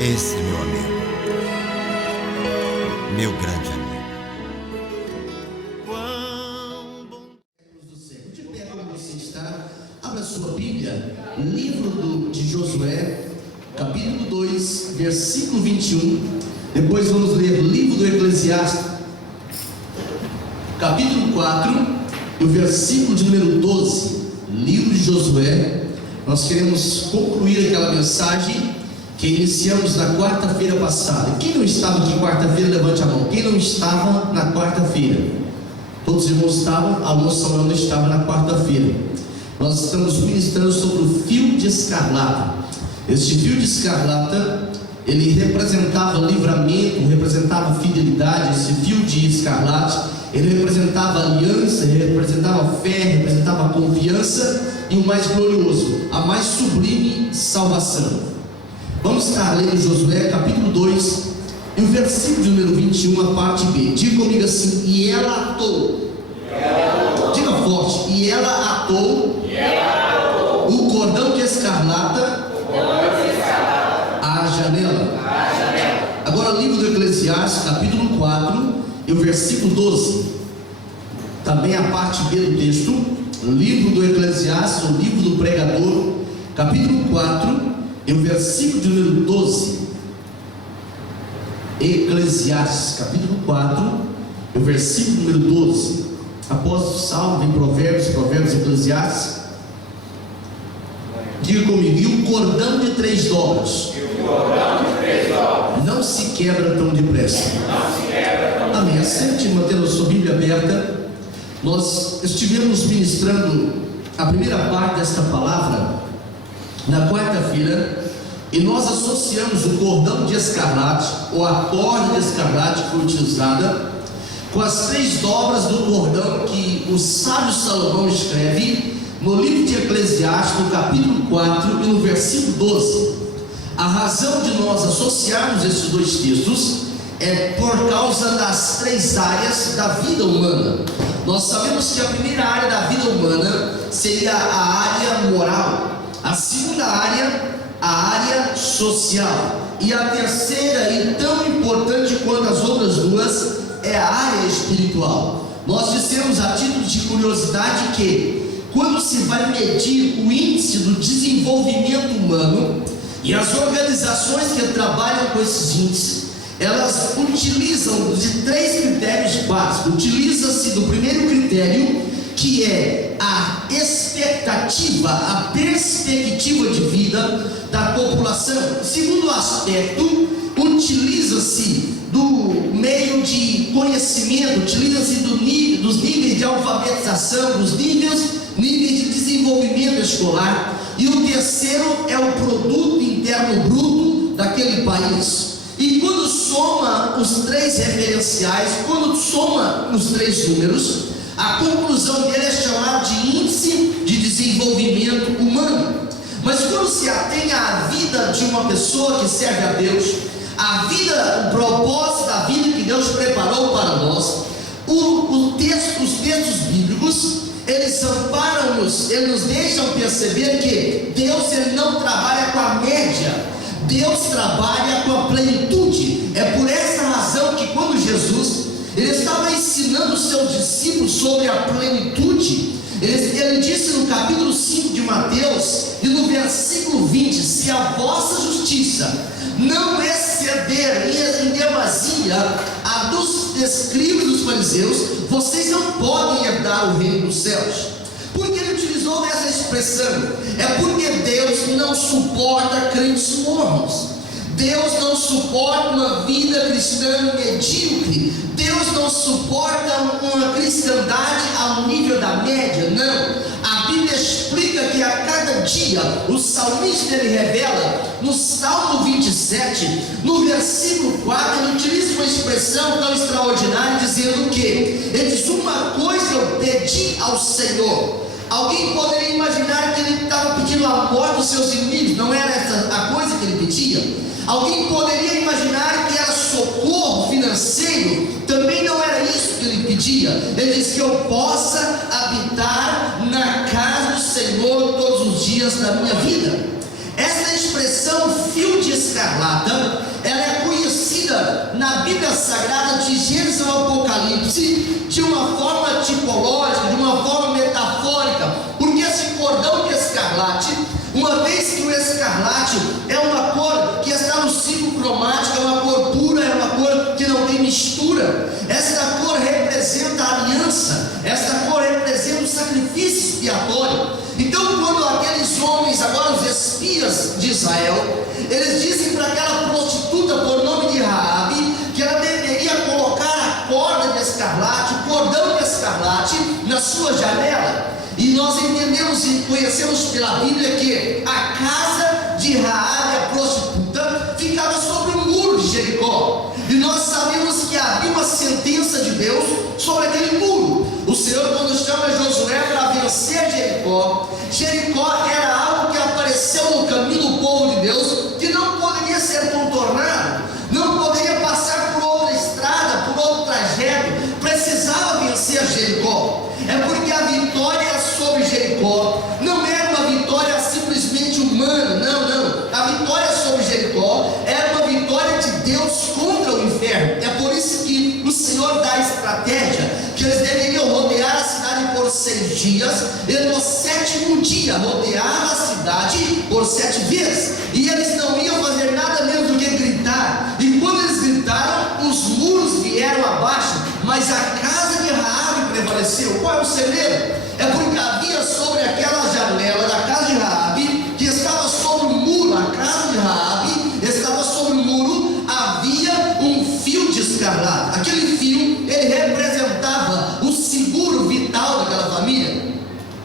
Esse meu amigo, meu grande amigo. De pé como você está, abra sua Bíblia, livro de Josué, capítulo 2, versículo 21. Depois vamos ler o livro do Eclesiastes, capítulo 4, e o versículo de número 12. Livro de Josué. Nós queremos concluir aquela mensagem que iniciamos na quarta-feira passada. Quem não estava aqui quarta-feira, levante a mão. Quem não estava na quarta-feira? Todos os irmãos estavam, a moça não estava na quarta-feira. Nós estamos ministrando sobre o fio de escarlata. Este fio de escarlata, ele representava livramento, representava fidelidade. Esse fio de escarlate, ele representava aliança, ele representava fé, representava confiança e o mais glorioso, a mais sublime salvação. Vamos estar lendo Josué capítulo 2 e o versículo de número 21, a parte B. Diga comigo assim: e ela atou. Diga forte: e ela atou o cordão de escarlata à janela. Agora, livro do Eclesiastes, capítulo 4 e o versículo 12. Também a parte B do texto. Livro do Eclesiastes, o livro do pregador, capítulo 4 e o versículo de número 12. Eclesiastes, capítulo 4 e o versículo número 12. Após o Salmo, vem Provérbios, Eclesiastes. Diga comigo: e o cordão de 3 dobras não se quebra tão depressa. Amém. Assente, mantendo a sua Bíblia aberta. Nós estivemos ministrando a primeira parte desta palavra na quarta-feira, e nós associamos o cordão de escarlate, ou a corda de escarlate que foi utilizada, com as 3 dobras do cordão que o sábio Salomão escreve no livro de Eclesiastes, no capítulo 4 e no versículo 12. A razão de nós associarmos esses 2 textos é por causa das 3 áreas da vida humana. Nós sabemos que a primeira área da vida humana seria a área moral, a segunda área, a área social, e a terceira, e tão importante quanto as outras duas, é a área espiritual. Nós dissemos a título de curiosidade que quando se vai medir o índice do desenvolvimento humano, e as organizações que trabalham com esses índices, elas utilizam de 3 critérios básicos. Utiliza-se do primeiro critério, que é a expectativa, a perspectiva de vida da população. Segundo aspecto, utiliza-se do meio de conhecimento, utiliza-se dos níveis de alfabetização, dos níveis de desenvolvimento escolar. E o terceiro é o produto interno bruto daquele país. E quando soma os 3 referenciais, quando soma os 3 números, a conclusão dele é chamada de índice de desenvolvimento humano. Mas quando se atém à vida de uma pessoa que serve a Deus, a vida, o propósito da vida que Deus preparou para nós, os textos bíblicos, eles amparam-nos, eles nos deixam perceber que Deus, ele não trabalha com a média, Deus trabalha com a plenitude. É por essa razão que quando Jesus, ele estava ensinando os seus discípulos sobre a plenitude, ele disse no capítulo 5 de Mateus, e no versículo 20, se a vossa justiça não exceder em demasia a dos escribas e dos fariseus, vocês não podem herdar o reino dos céus. Por que ele utilizou essa expressão? É porque Deus não suporta crentes mornos. Deus não suporta uma vida cristã medíocre. Deus não suporta uma cristandade ao nível da média. Não. A Bíblia explica que a cada dia o salmista, ele revela no Salmo 27, no versículo 4, ele utiliza uma expressão tão extraordinária, dizendo que ele diz: uma coisa eu pedi ao Senhor. Alguém poderia imaginar que ele estava pedindo a morte dos seus inimigos. Não era essa a coisa que ele pedia. Alguém poderia imaginar que era socorro financeiro. Também não era isso que ele pedia. Ele diz que eu possa habitar na casa do Senhor todos os dias da minha vida. Essa expressão fio de escarlata, ela é conhecida na Bíblia Sagrada de Gênesis ao Apocalipse de uma forma tipológica, de uma forma metafórica, porque esse cordão de escarlate, uma vez que o escarlate é uma cor que está no ciclo cromático, é uma cor pura, é uma cor que não tem mistura, esta cor representa a aliança, esta cor representa o sacrifício expiatório. Então, quando aqueles homens, agora os espias de Israel, eles dizem para aquela prostituta por nome de Raabe que ela deveria colocar a corda de escarlate, o cordão de escarlate na sua janela. E nós entendemos e conhecemos pela Bíblia que a casa de Raabe, a prostituta, ficava sobre o muro de Jericó. E nós sabemos que havia uma sentença de Deus sobre aquele muro. O Senhor, quando chama Josué para vencer Jericó, Jericó era algo que apareceu no caminho do povo de Deus, que não poderia ser contornado, não poderia passar por outra estrada, por outro trajeto, precisava vencer Jericó. É porque a vitória era sobre Jericó, não era uma vitória simplesmente humana, não. A vitória sobre Jericó era uma vitória de Deus contra o inferno. É por isso que o Senhor dá a estratégia que eles deveriam rodear a cidade por 6 dias, e no 7º dia rodear a cidade por 7 vezes, e eles não iam fazer nada menos do que gritar. E quando eles gritaram, os muros vieram abaixo, mas a casa de Raabe prevaleceu. Qual é o segredo? É porque havia sobre aquela janela da casa de Raabe, que estava sobre o muro, a casa de Raabe estava sobre o muro, havia um fio de escarlate. Aquele fio, ele representava o seguro vital daquela família.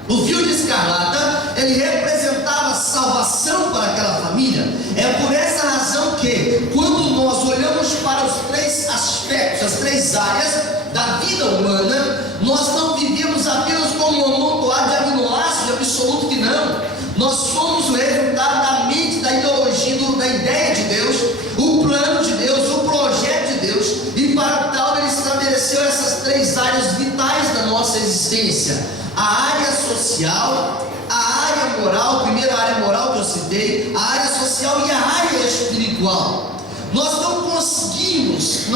O fio de escarlata, ele representava a salvação para aquela família. É por essa razão que, quando nós olhamos para os 3 aspectos, as 3 áreas da vida humana, nós não vivemos apenas como um amontoado de aminoácidos, absoluto que não. Nós somos o resultado da mente, da ideologia, da ideia de Deus, o plano de Deus, o projeto de Deus, e para tal ele estabeleceu essas 3 áreas vitais da nossa existência: a área social, a área moral, a primeira área moral que eu citei, a área social e a área espiritual. Nós não conseguimos,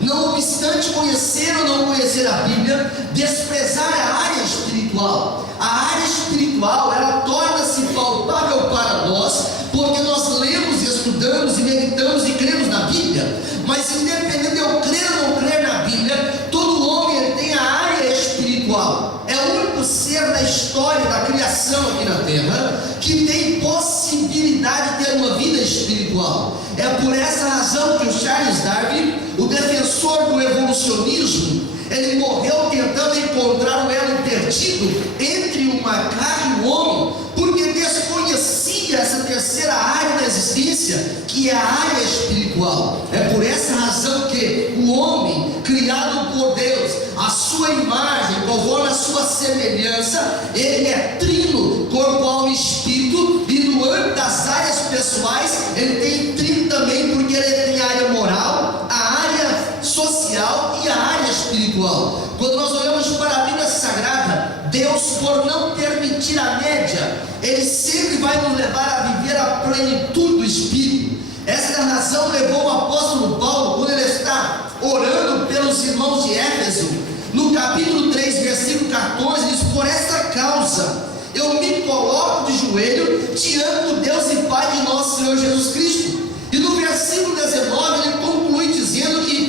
não obstante conhecer ou não conhecer a Bíblia, desprezar a área espiritual. A área espiritual, ela torna-se palpável para nós, porque nós lemos, estudamos e meditamos e cremos na Bíblia. Mas independente de eu crer ou não crer na Bíblia, todo homem tem a área espiritual. É o único ser da história da criação aqui na Terra que tem possibilidade de ter uma vida espiritual. É por essa razão que o Charles Darwin, o defensor do evolucionismo, ele morreu tentando encontrar o elo perdido entre o macaco e o homem, porque desconhecia essa terceira área da existência, que é a área espiritual. É por essa razão que o homem, criado por Deus, a sua imagem, conforme a sua semelhança, ele é trino, corpo, alma e espírito, e no âmbito das áreas pessoais, ele tem trino também, porque ele tem a área moral, a área social e a área espiritual. Quando nós olhamos para a Bíblia Sagrada, Deus, por não permitir a média, Ele sempre vai nos levar a viver a plenitude do Espírito. Essa razão levou o apóstolo Paulo, quando ele está orando pelos irmãos de Éfeso, no capítulo 3, versículo 14, diz: por essa causa eu me coloco de joelho diante do Deus e Pai de nosso Senhor Jesus Cristo. E no versículo 19 ele conclui dizendo que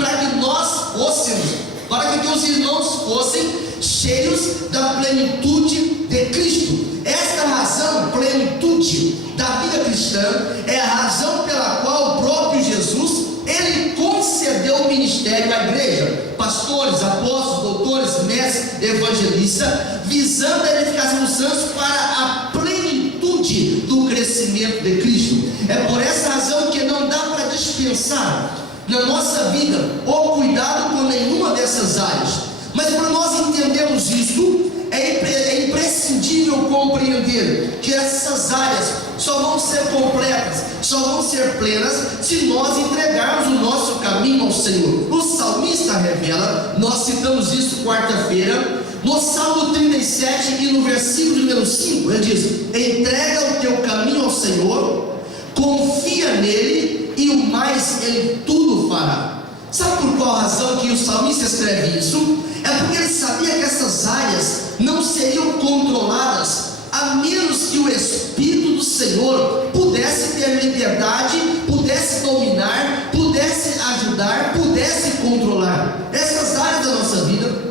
para que os irmãos fossem cheios da plenitude de Cristo. Esta razão, plenitude da vida cristã, é a razão pela qual o próprio Jesus, ele concedeu o ministério à igreja, pastores, apóstolos, doutores, mestres, evangelistas, visando a edificação dos santos para a plenitude do crescimento de Cristo. É por essa razão que não dá para dispensar na nossa vida o cuidado com nenhuma dessas áreas. Mas para nós entendermos isso, é imprescindível compreender que essas áreas só vão ser completas, só vão ser plenas se nós entregarmos o nosso caminho ao Senhor. O salmista revela, nós citamos isso quarta-feira, No Salmo 37 e no versículo número 5, ele diz: entrega o teu caminho ao Senhor, confia nele e o mais ele tudo fará. Sabe por qual razão que o salmista escreve isso? É porque ele sabia que essas áreas não seriam controladas a menos que o Espírito do Senhor pudesse ter liberdade, pudesse dominar, pudesse ajudar, pudesse controlar essas áreas da nossa vida.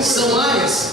São áreas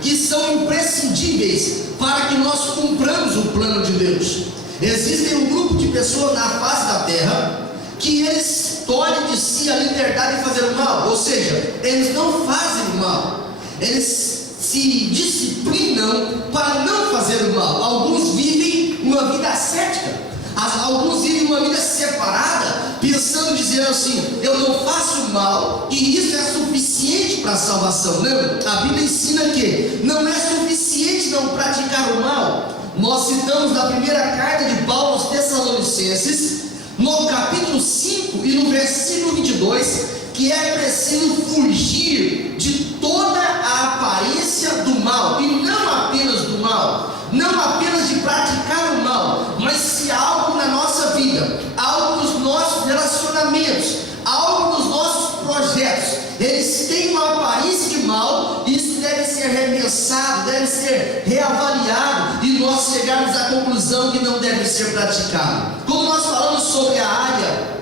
que são imprescindíveis para que nós cumpramos o plano de Deus. Existem um grupo de pessoas na face da terra que eles tolhem de si a liberdade de fazer o mal, ou seja, eles não fazem o mal, eles se disciplinam para não fazer o mal. Alguns vivem uma vida ascética, alguns vivem uma vida separada, pensando, dizendo assim: eu não faço o mal, e isso é suficiente para a salvação. Lembra? A Bíblia ensina que não é suficiente não praticar o mal. Nós citamos na primeira carta de Paulo aos Tessalonicenses, no capítulo 5 e no versículo 22, que é preciso fugir de toda a aparência do mal, e não apenas do mal, não apenas de praticar o mal, mas se algo na nossa vida, algo nos nossos relacionamentos, algo nos nossos projetos, eles têm uma aparência de mal, isso deve ser repensado, deve ser reavaliado, e nós chegarmos à conclusão que não deve ser praticado. Quando nós falamos sobre a área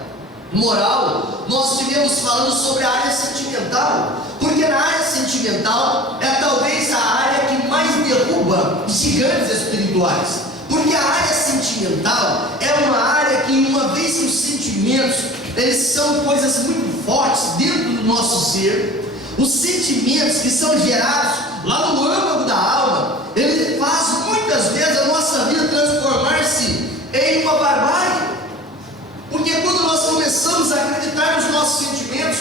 moral, nós estivemos falando sobre a área sentimental, porque na área sentimental é talvez a área que mais derruba gigantes espirituais, porque a área sentimental é uma área que, uma vez que os sentimentos, eles são coisas muito fortes dentro do nosso ser, os sentimentos que são gerados lá no âmago da alma, ele faz muitas vezes a nossa vida transformar-se em uma barbárie. Porque quando nós começamos a acreditar nos nossos sentimentos,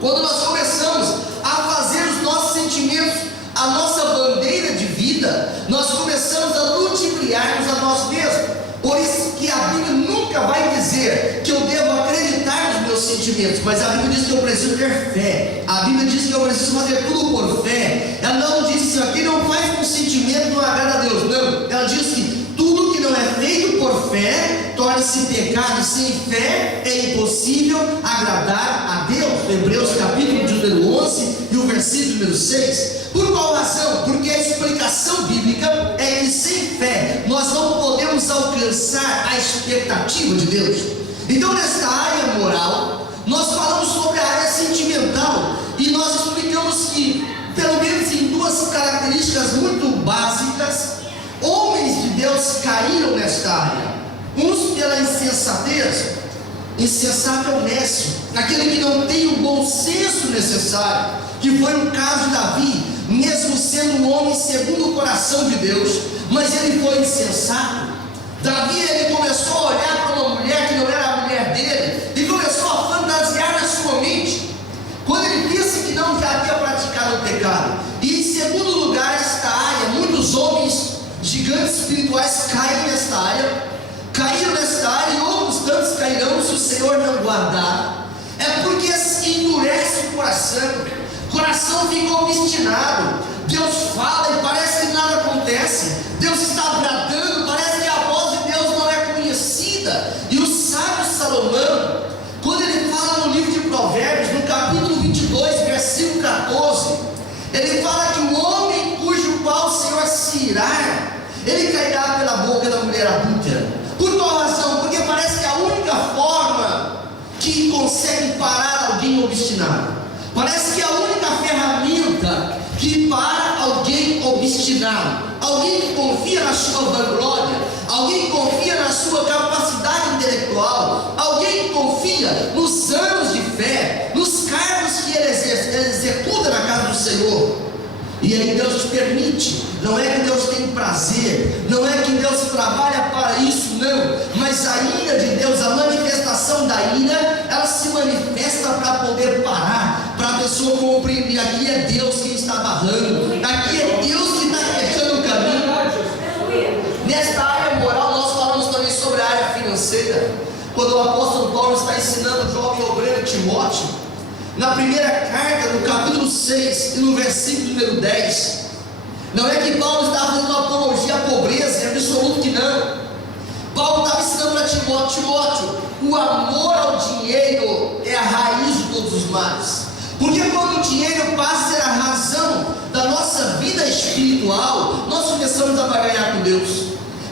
quando nós começamos a fazer os nossos sentimentos a nossa bandeira de vida, nós começamos a ludibriar-nos a nós mesmos. Por isso que a Bíblia nunca vai dizer que eu devo acreditar nos meus sentimentos, mas a Bíblia diz que eu preciso ter fé. A Bíblia diz que eu preciso fazer tudo por fé. Ela não diz que isso aqui não faz com sentimento, não agrada a Deus. Não, ela diz que tudo que não é feito por fé torna-se pecado, e sem fé é impossível agradar a Deus. Hebreus capítulo de número 11 e o versículo número 6. Por qual razão? Porque a explicação bíblica é que sem fé nós não podemos alcançar a expectativa de Deus. Então, nesta área moral, nós falamos sobre a área sentimental, e nós explicamos que, pelo menos em duas características muito básicas, homens de Deus caíram nesta área. Uns pela insensatez, insensato é o nécio, aquele que não tem o bom senso necessário, que foi o caso de Davi, mesmo sendo um homem segundo o coração de Deus, mas ele foi insensato. Davi, ele começou a olhar para uma mulher que não era a mulher dele, e começou a fantasiar na sua mente, quando ele pensa que não já havia praticado o pecado. E em segundo lugar, esta área, muitos homens gigantes espirituais caíram nesta área, e outros tantos cairão se o Senhor não guardar. É porque endurece o coração fica obstinado. Deus fala e parece que nada acontece, Deus está bradando, parece que a voz de Deus não é conhecida. E o sábio Salomão, quando ele fala no livro de Provérbios, no capítulo 22, versículo 14, ele fala que o homem cujo qual o Senhor se irar, ele cairá pela boca da mulher adúltera. Por qual razão? Porque parece que a única forma que consegue parar alguém obstinado, parece que a única ferramenta que para alguém obstinado, alguém que confia na sua vanglória, alguém que confia na sua capacidade intelectual, alguém que confia nos anos de fé, nos cargos que ele executa na casa do Senhor. E aí Deus te permite, não é que Deus tem prazer, não é que Deus trabalha para isso, não, mas a ira de Deus, a manifestação da ira, ela se manifesta para poder parar, para a pessoa compreender: aqui é Deus quem está barrando, aqui é Deus que está fechando o caminho. Nesta área moral, nós falamos também sobre a área financeira, quando o apóstolo Paulo está ensinando o jovem obreiro Timóteo, na primeira carta, no capítulo 6 e no versículo número 10. Não é que Paulo estava fazendo uma apologia à pobreza, é absoluto que não. Paulo estava ensinando para Timóteo, o amor ao dinheiro é a raiz de todos os males. Porque quando o dinheiro passa a ser a razão da nossa vida espiritual, nós começamos a barganhar com Deus.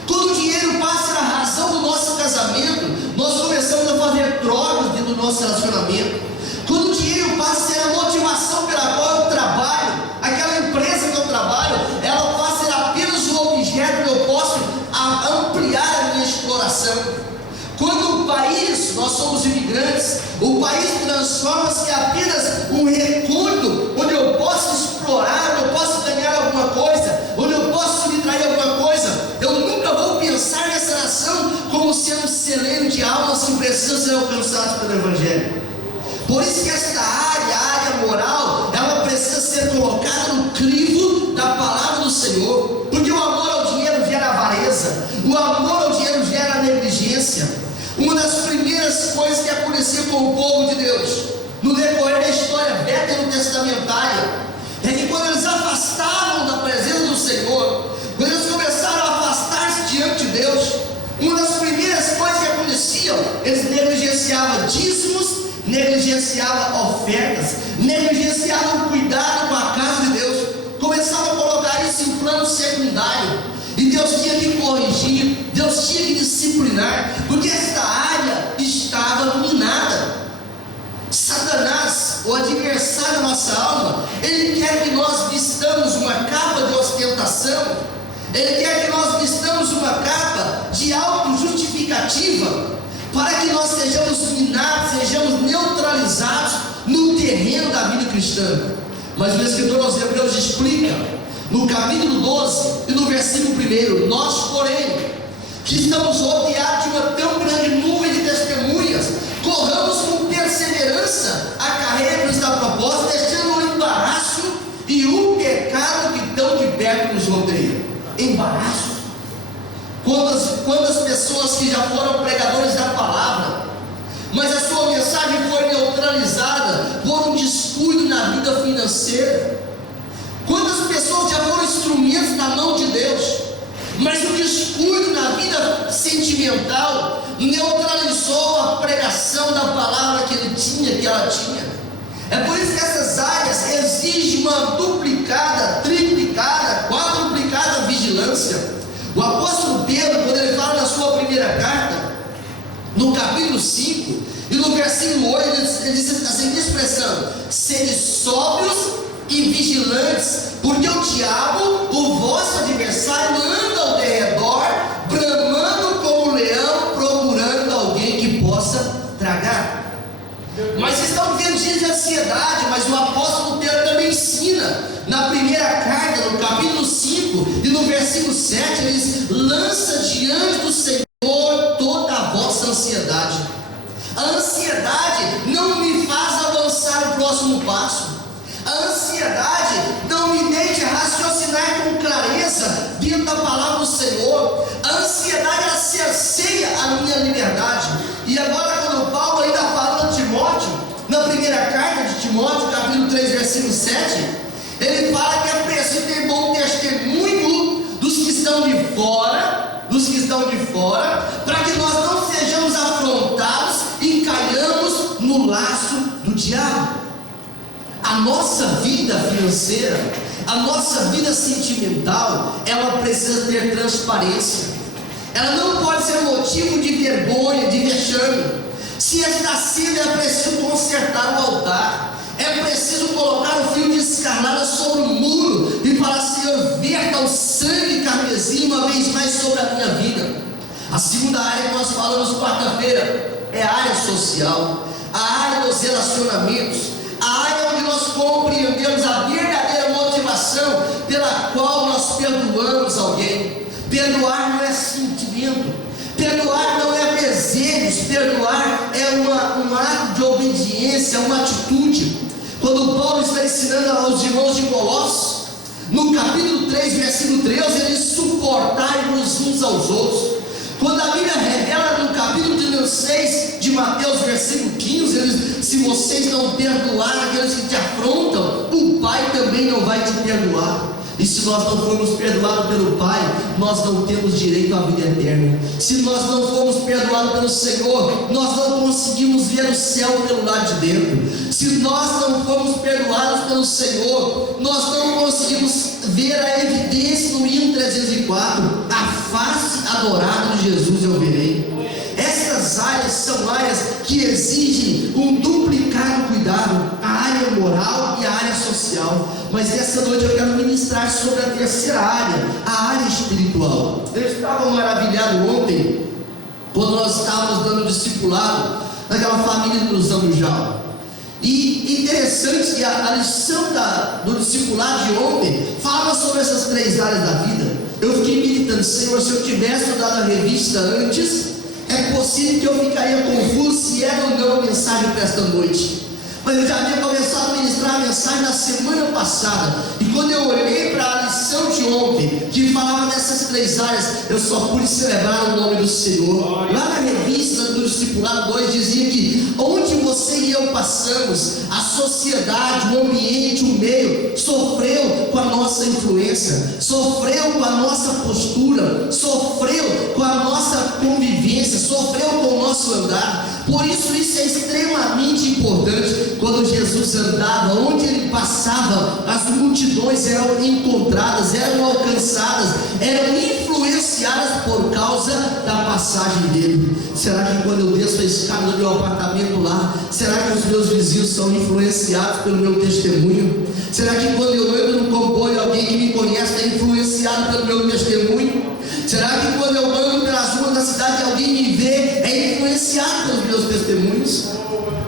Quando o dinheiro passa a ser a razão do nosso casamento, nós começamos a fazer trocas dentro do nosso relacionamento. Quando o dinheiro passa a ser a motivação pela qual eu trabalho, aquela empresa que eu trabalho, ela passa a ser apenas um objeto que eu posso ampliar a minha exploração. Quando o país, nós somos imigrantes, o país transforma-se em apenas um recuo onde eu posso explorar, onde eu posso ganhar alguma coisa, onde eu posso subtrair alguma coisa. Eu nunca vou pensar nessa nação como sendo um celeiro de almas que precisam ser alcançados pelo Evangelho. Por isso que esta área, a área moral, ela precisa ser colocada no crivo da palavra do Senhor, porque o amor ao dinheiro gera avareza, o amor ao dinheiro gera negligência. Uma das primeiras coisas que acontecia com o povo de Deus, no decorrer da história veterotestamentária, é que quando eles afastavam da presença do Senhor, quando eles começaram a afastar-se diante de Deus, uma das primeiras coisas que aconteciam, eles negligenciavam dízimos, negligenciavam ofertas, negligenciavam o cuidado com a casa de Deus, começavam a colocar isso em plano secundário. E Deus tinha que corrigir, Deus tinha que disciplinar, porque esta área estava minada. Satanás, o adversário da nossa alma, ele quer que nós vistamos uma capa de ostentação, ele quer que nós vistamos uma capa de auto-justificativa, para que nós sejamos minados, sejamos neutralizados no terreno da vida cristã. Mas o escritor aos Hebreus explica, no capítulo 12 e no versículo 1: nós, porém, que estamos rodeados de uma tão grande nuvem de testemunhas, corramos com perseverança a carreira que nos está proposta, deixando o embaraço e o pecado que tão de perto nos rodeia. Embaraço. Quantas pessoas que já foram pregadores da palavra, mas a sua mensagem foi neutralizada por um descuido na vida financeira. Quantas pessoas já foram instrumentos na mão de Deus, mas o descuido na vida sentimental neutralizou a pregação da palavra que ela tinha. É por isso que essas áreas exigem uma duplicada, triplicada, quadruplicada vigilância. O apóstolo Pedro, quando ele fala na sua primeira carta, no capítulo 5 e no versículo 8, ele diz a seguinte expressão: sede sóbrios e vigilantes, porque o diabo, o vosso adversário, anda ao derredor, bramando como um leão, procurando alguém que possa tragar. Mas estão vivendo dias de ansiedade, mas o apóstolo Pedro também ensina, na primeira carta, no capítulo 5 e no versículo 7, ele diz: lança diante do Senhor toda a vossa ansiedade. A ansiedade não me faz avançar o próximo passo. A ansiedade não me deixa raciocinar com clareza dentro da palavra do Senhor. A ansiedade, ela cerceia a minha liberdade. E agora, quando Paulo ainda fala a Timóteo, na primeira carta de Timóteo, capítulo 3, versículo 7, ele fala que é preciso ter bom testemunho dos que estão de fora, para que nós não sejamos afrontados e caiamos no laço do diabo. A nossa vida financeira, a nossa vida sentimental, ela precisa ter transparência. Ela não pode ser motivo de vergonha, de vexame. Se está sendo, é preciso consertar o altar. É preciso colocar o fio de escarlata sobre o muro e falar: Senhor, verta o sangue carmesim uma vez mais sobre a minha vida. A segunda área que nós falamos quarta-feira é a área social, a área dos relacionamentos, a área onde nós compreendemos a verdadeira motivação pela qual nós perdoamos alguém. Perdoar não é sentimento, perdoar não é desejos, perdoar é um ato de obediência, uma atitude. Quando Paulo está ensinando aos irmãos de Colossos, no capítulo 3, versículo 13, ele diz: suportai-vos uns aos outros. Quando a Bíblia revela no capítulo 6 de Mateus, versículo 15, ele diz: se vocês não perdoarem aqueles que te afrontam, o Pai também não vai te perdoar. E se nós não formos perdoados pelo Pai, nós não temos direito à vida eterna. Se nós não formos perdoados pelo Senhor, nós não conseguimos ver o céu pelo lado de dentro. Se nós não formos perdoados pelo Senhor, nós não conseguimos ver a evidência no hino 304: a face adorada de Jesus eu verei. Essas áreas são áreas que exigem um duplicado cuidado, a área moral e a área social. Mas nessa noite eu quero ministrar sobre a terceira área, a área espiritual. Eu estava maravilhado ontem, quando nós estávamos dando discipulado naquela família do Zamujal. E interessante que a lição do discipulado de ontem fala sobre essas três áreas da vida. Eu fiquei meditando: Senhor, se eu tivesse dado a revista antes, é possível que eu ficaria confuso se era ou não a mensagem para esta noite. Mas eu já havia começado a ministrar a mensagem na semana passada, e quando eu olhei para a lição de ontem, que falava dessas três áreas, eu só pude celebrar o nome do Senhor. Lá na revista do Discipulado 2 dizia que onde você e eu passamos, a sociedade, o ambiente, o meio, sofreu com a nossa influência, sofreu com a nossa postura, sofreu com a nossa convivência, sofreu com o nosso andar. Por isso é extremamente importante. Quando Jesus andava, onde ele passava, as multidões eram encontradas, eram alcançadas, eram influenciadas por causa da passagem dele. Será que quando eu desço a escada do meu apartamento lá, será que os meus vizinhos são influenciados pelo meu testemunho? Será que quando eu ando no comboio, alguém que me conhece é influenciado pelo meu testemunho? Será que quando eu ando pelas ruas da cidade, alguém me vê, é influenciado pelos meus testemunhos?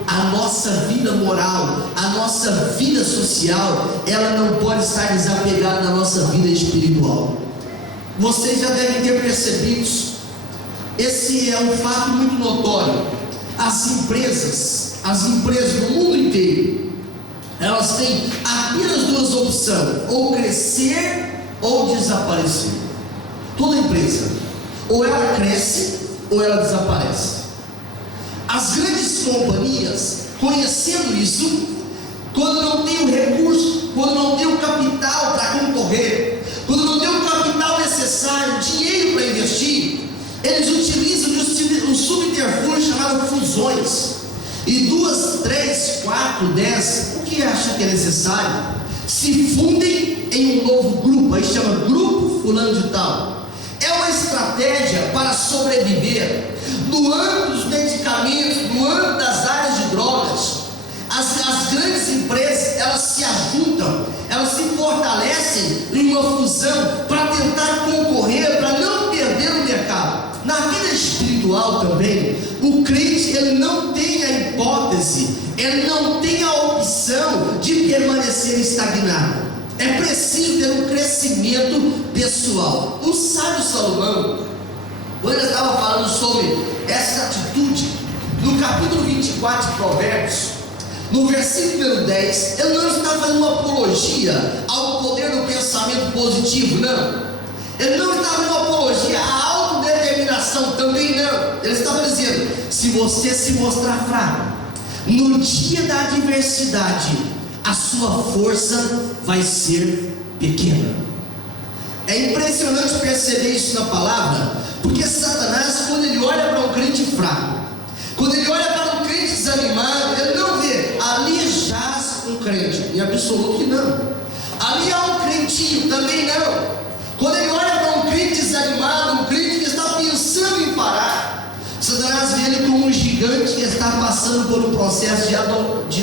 A nossa vida moral, a nossa vida social, ela não pode estar desapegada da nossa vida espiritual. Vocês já devem ter percebido, esse é um fato muito notório. As empresas no mundo inteiro, elas têm apenas duas opções: ou crescer ou desaparecer. Toda empresa, ou ela cresce ou ela desaparece. As grandes companhias, conhecendo isso, quando não tem o recurso, quando não tem o capital para concorrer, quando não tem o capital necessário, dinheiro para investir, eles utilizam um subterfúgio chamado fusões. E 2, 3, 4, 10, o que acha que é necessário, se fundem em um novo grupo, aí chama Grupo Fulano de Tal. É uma estratégia para sobreviver. No âmbito dos medicamentos, no âmbito das áreas de drogas, as grandes empresas, elas se ajuntam, elas se fortalecem em uma fusão para tentar concorrer, para não perder o mercado. Na vida espiritual também, o crente, ele não tem a hipótese, ele não tem a opção de permanecer estagnado. É preciso ter um crescimento pessoal. O sábio Salomão, quando ele estava falando sobre essa atitude, no capítulo 24 de Provérbios, no versículo número 10, ele não está fazendo uma apologia ao poder do pensamento positivo, não. Ele não está fazendo uma apologia à autodeterminação, também não. Ele estava dizendo: se você se mostrar fraco, no dia da adversidade, a sua força vai ser pequena. É impressionante perceber isso na palavra, porque Satanás, quando ele olha para um crente fraco, quando ele olha para um crente desanimado, ele não vê, ali jaz um crente, em absoluto que não. Ali há um crentinho, também não. Quando ele olha para um crente desanimado, um crente que está pensando em parar, Satanás vê ele como um gigante que está passando por um processo de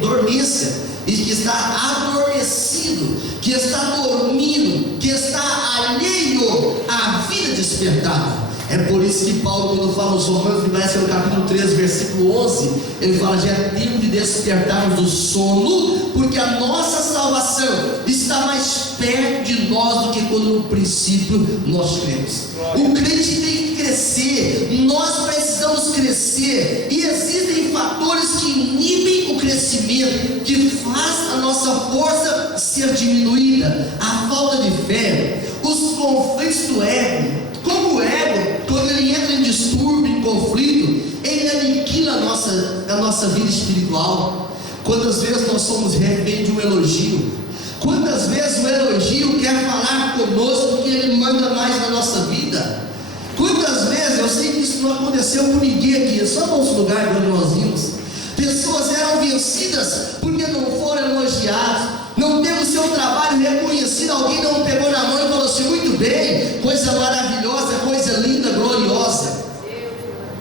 dormência, e que está adormecido, que está dormindo, que está alheio à vida despertada. É por isso que Paulo, quando fala aos Romanos, no capítulo 13, versículo 11, ele fala: já é tempo de despertarmos do sono, porque a nossa salvação está mais perto de nós do que quando no princípio nós cremos. O crente tem que crescer, nós precisamos crescer, e existem fatores que inibem o crescimento, que faz a nossa força ser diminuída: a falta de fé, os conflitos do ego. Como o ego, quando ele entra em distúrbio, o conflito, ele aniquila a nossa vida espiritual. Quantas vezes nós somos refém de um elogio? Quantas vezes o elogio quer falar conosco que ele manda mais na nossa vida? Quantas vezes, eu sei que isso não aconteceu com ninguém aqui, é só nosso lugar onde nós vimos. Pessoas eram vencidas porque não foram elogiados, não teve o seu trabalho reconhecido, alguém não pegou na mão e falou assim: muito bem, coisa maravilhosa, coisa linda, gloriosa,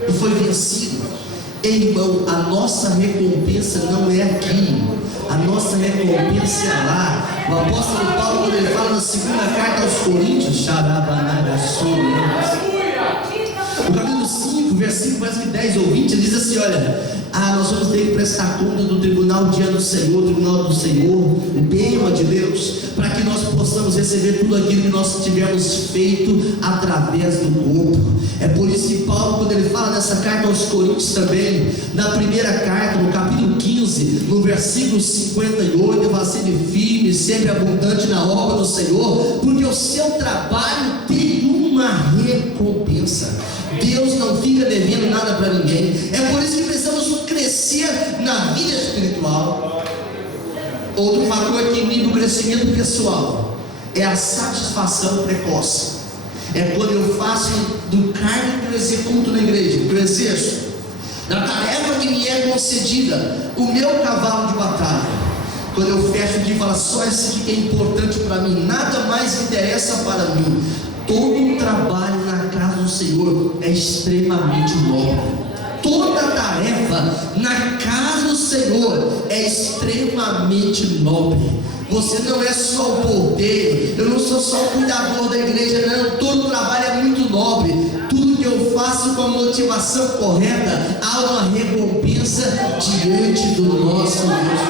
e foi vencido. Irmão, a nossa recompensa não é aqui, a nossa recompensa é lá. O apóstolo Paulo, quando ele fala na segunda carta aos Coríntios, no capítulo 5, versículo mais que 10 ou 20, ele diz assim: olha, nós vamos ter que prestar conta do tribunal dia do Senhor, o tribunal do Senhor, o bênção de Deus, para que nós possamos receber tudo aquilo que nós tivermos feito através do corpo. É por isso que Paulo, quando ele fala nessa carta aos Coríntios também, na primeira carta, no capítulo 15, no versículo 58, ele fala: sede firme, sempre abundante na obra do Senhor, porque o seu trabalho tem uma recompensa. Deus não fica devendo nada para ninguém. É por isso que precisamos crescer na vida espiritual. Outro fator que inibe o crescimento pessoal é a satisfação precoce. É quando eu faço do cargo que eu executo na igreja, que eu exerço, da tarefa que me é concedida, o meu cavalo de batalha. Quando eu fecho aqui e falo: só esse aqui que é importante para mim, nada mais interessa para mim. Todo o trabalho na casa do Senhor é extremamente nobre. Toda tarefa na casa do Senhor é extremamente nobre. Você não é só o porteiro, eu não sou só o cuidador da igreja, não. Todo trabalho é muito nobre. Tudo que eu faço com a motivação correta, há uma recompensa diante do nosso Deus.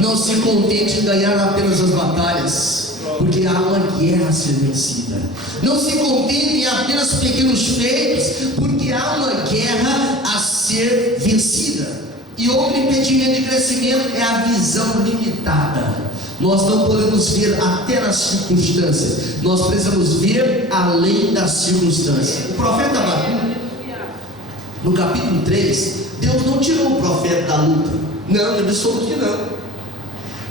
Não se contente em ganhar apenas as batalhas, porque há uma guerra a ser vencida. Não se contente em apenas pequenos feitos, porque há uma guerra a ser vencida. E outro impedimento de crescimento é a visão limitada. Nós não podemos ver até nas circunstâncias, nós precisamos ver além das circunstâncias. O profeta Abacuque, no capítulo 3, Deus não tirou o profeta da luta. Não, ele soube que não.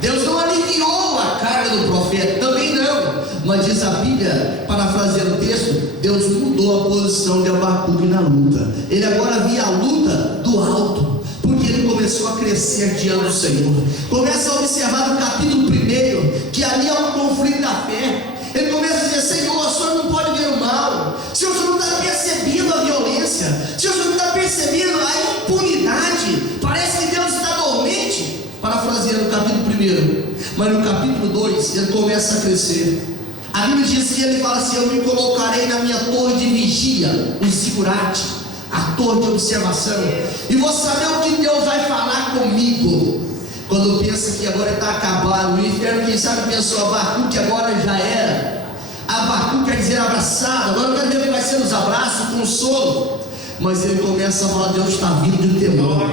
Deus não aliviou a carga do profeta, também não. Mas diz a Bíblia, parafraseando o texto, Deus mudou a posição de Abacuque na luta. Ele agora via a luta do alto, porque ele começou a crescer diante do Senhor. Começa a observar no capítulo 1, que ali há um conflito da fé. Ele começa a dizer: Senhor, o Senhor não pode ver o mal. Senhor, o Senhor não está percebendo a violência. Senhor, o Senhor não está percebendo a impunidade. Parece que Deus está dormente. Parafraseando o capítulo 1, mas no capítulo 2 ele começa a crescer. A Bíblia diz que ele fala assim: eu me colocarei na minha torre de vigia, o zigurate, a torre de observação, e vou saber o que Deus vai falar comigo. Quando pensa que agora está acabado, o inferno, quem sabe pensou: Abacuque agora já era. Abacuque quer dizer abraçado, agora não quer ver o que vai ser os abraços, o consolo. Mas ele começa a falar: Deus está vindo de temor.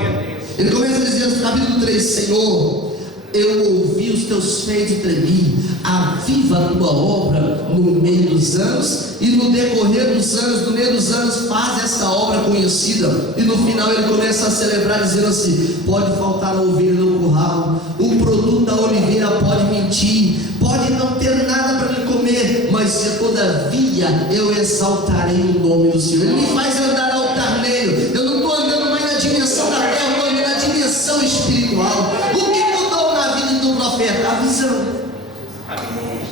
Ele começa a dizer no capítulo 3: Senhor, eu ouvi os teus feitos e tremi. Aviva a tua obra no meio dos anos, e no decorrer dos anos, no meio dos anos, faz essa obra conhecida. E no final ele começa a celebrar, dizendo assim: pode faltar a ovelha no curral, o produto da oliveira pode mentir, pode não ter nada para me comer, mas todavia eu exaltarei o nome do Senhor. Ele me faz andar altaneiro. Eu não estou andando mais na dimensão da terra, eu estou andando na dimensão espiritual. O que mudou na vida do profeta? A visão.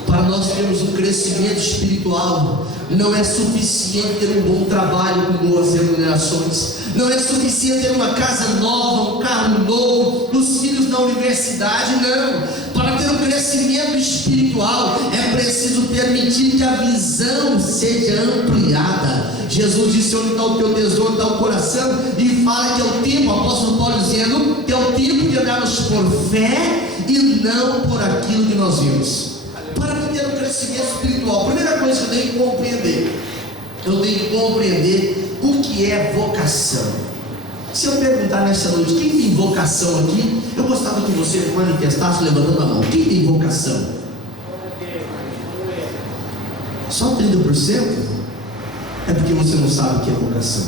Para nós termos um crescimento espiritual, não é suficiente ter um bom trabalho com boas remunerações, não é suficiente ter uma casa nova, um carro novo, os filhos na universidade. Não. Para ter um crescimento espiritual é preciso permitir que a visão seja ampliada. Jesus disse: onde está o teu tesouro, está o coração. E fala que é o tempo, o apóstolo Paulo dizendo, que é o tempo de andarmos por fé e não por aquilo que nós vimos. Para ter um crescimento espiritual, a primeira coisa que eu tenho que compreender, eu tenho que compreender o que é vocação. Se eu perguntar nessa noite: quem tem vocação aqui? Eu gostava que você manifestasse levantando a mão. Quem tem vocação? Só 30%? é porque você não sabe o que é vocação.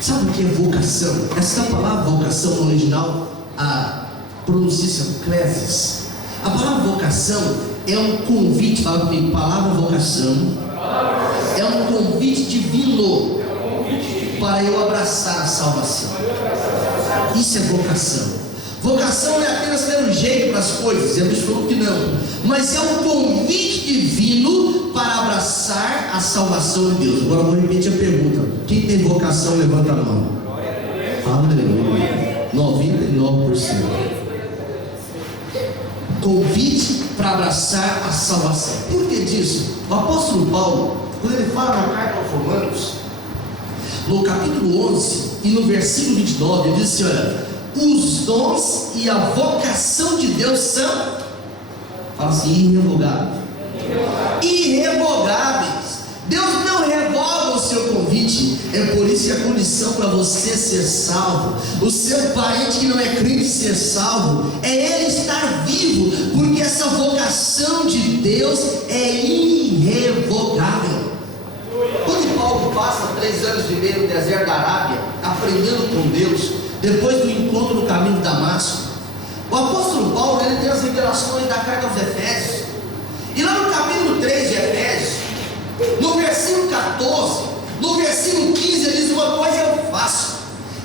Sabe o que é vocação? Essa palavra vocação no original, a pronúncia clesis. A palavra vocação é um convite, fala comigo, palavra vocação é um convite divino para eu abraçar a salvação. Isso é vocação. Vocação não é apenas ter um jeito para as coisas, Jesus falou que não, mas é um convite divino para abraçar a salvação de Deus. Agora vou repetir a pergunta: quem tem vocação, levanta a mão. Aleluia. 99%. Convite para abraçar a salvação. Por que disso? O apóstolo Paulo, quando ele fala na carta aos Romanos, no capítulo 11 e no versículo 29, ele diz assim: olha, os dons e a vocação de Deus são, fala assim, irrevogáveis. Irrevogáveis. Deus não revoga o seu convite. É por isso que a condição para você ser salvo, o seu parente que não é crente ser salvo, é ele estar vivo, porque essa vocação de Deus é irrevogável. Quando Paulo passa 3 anos e meio no deserto da Arábia, aprendendo com Deus, depois do encontro no caminho de Damasco, o apóstolo Paulo, ele tem as revelações da carta aos Efésios, e lá no capítulo 3 de Efésios, no versículo 14, no versículo 15, ele diz: uma coisa eu faço,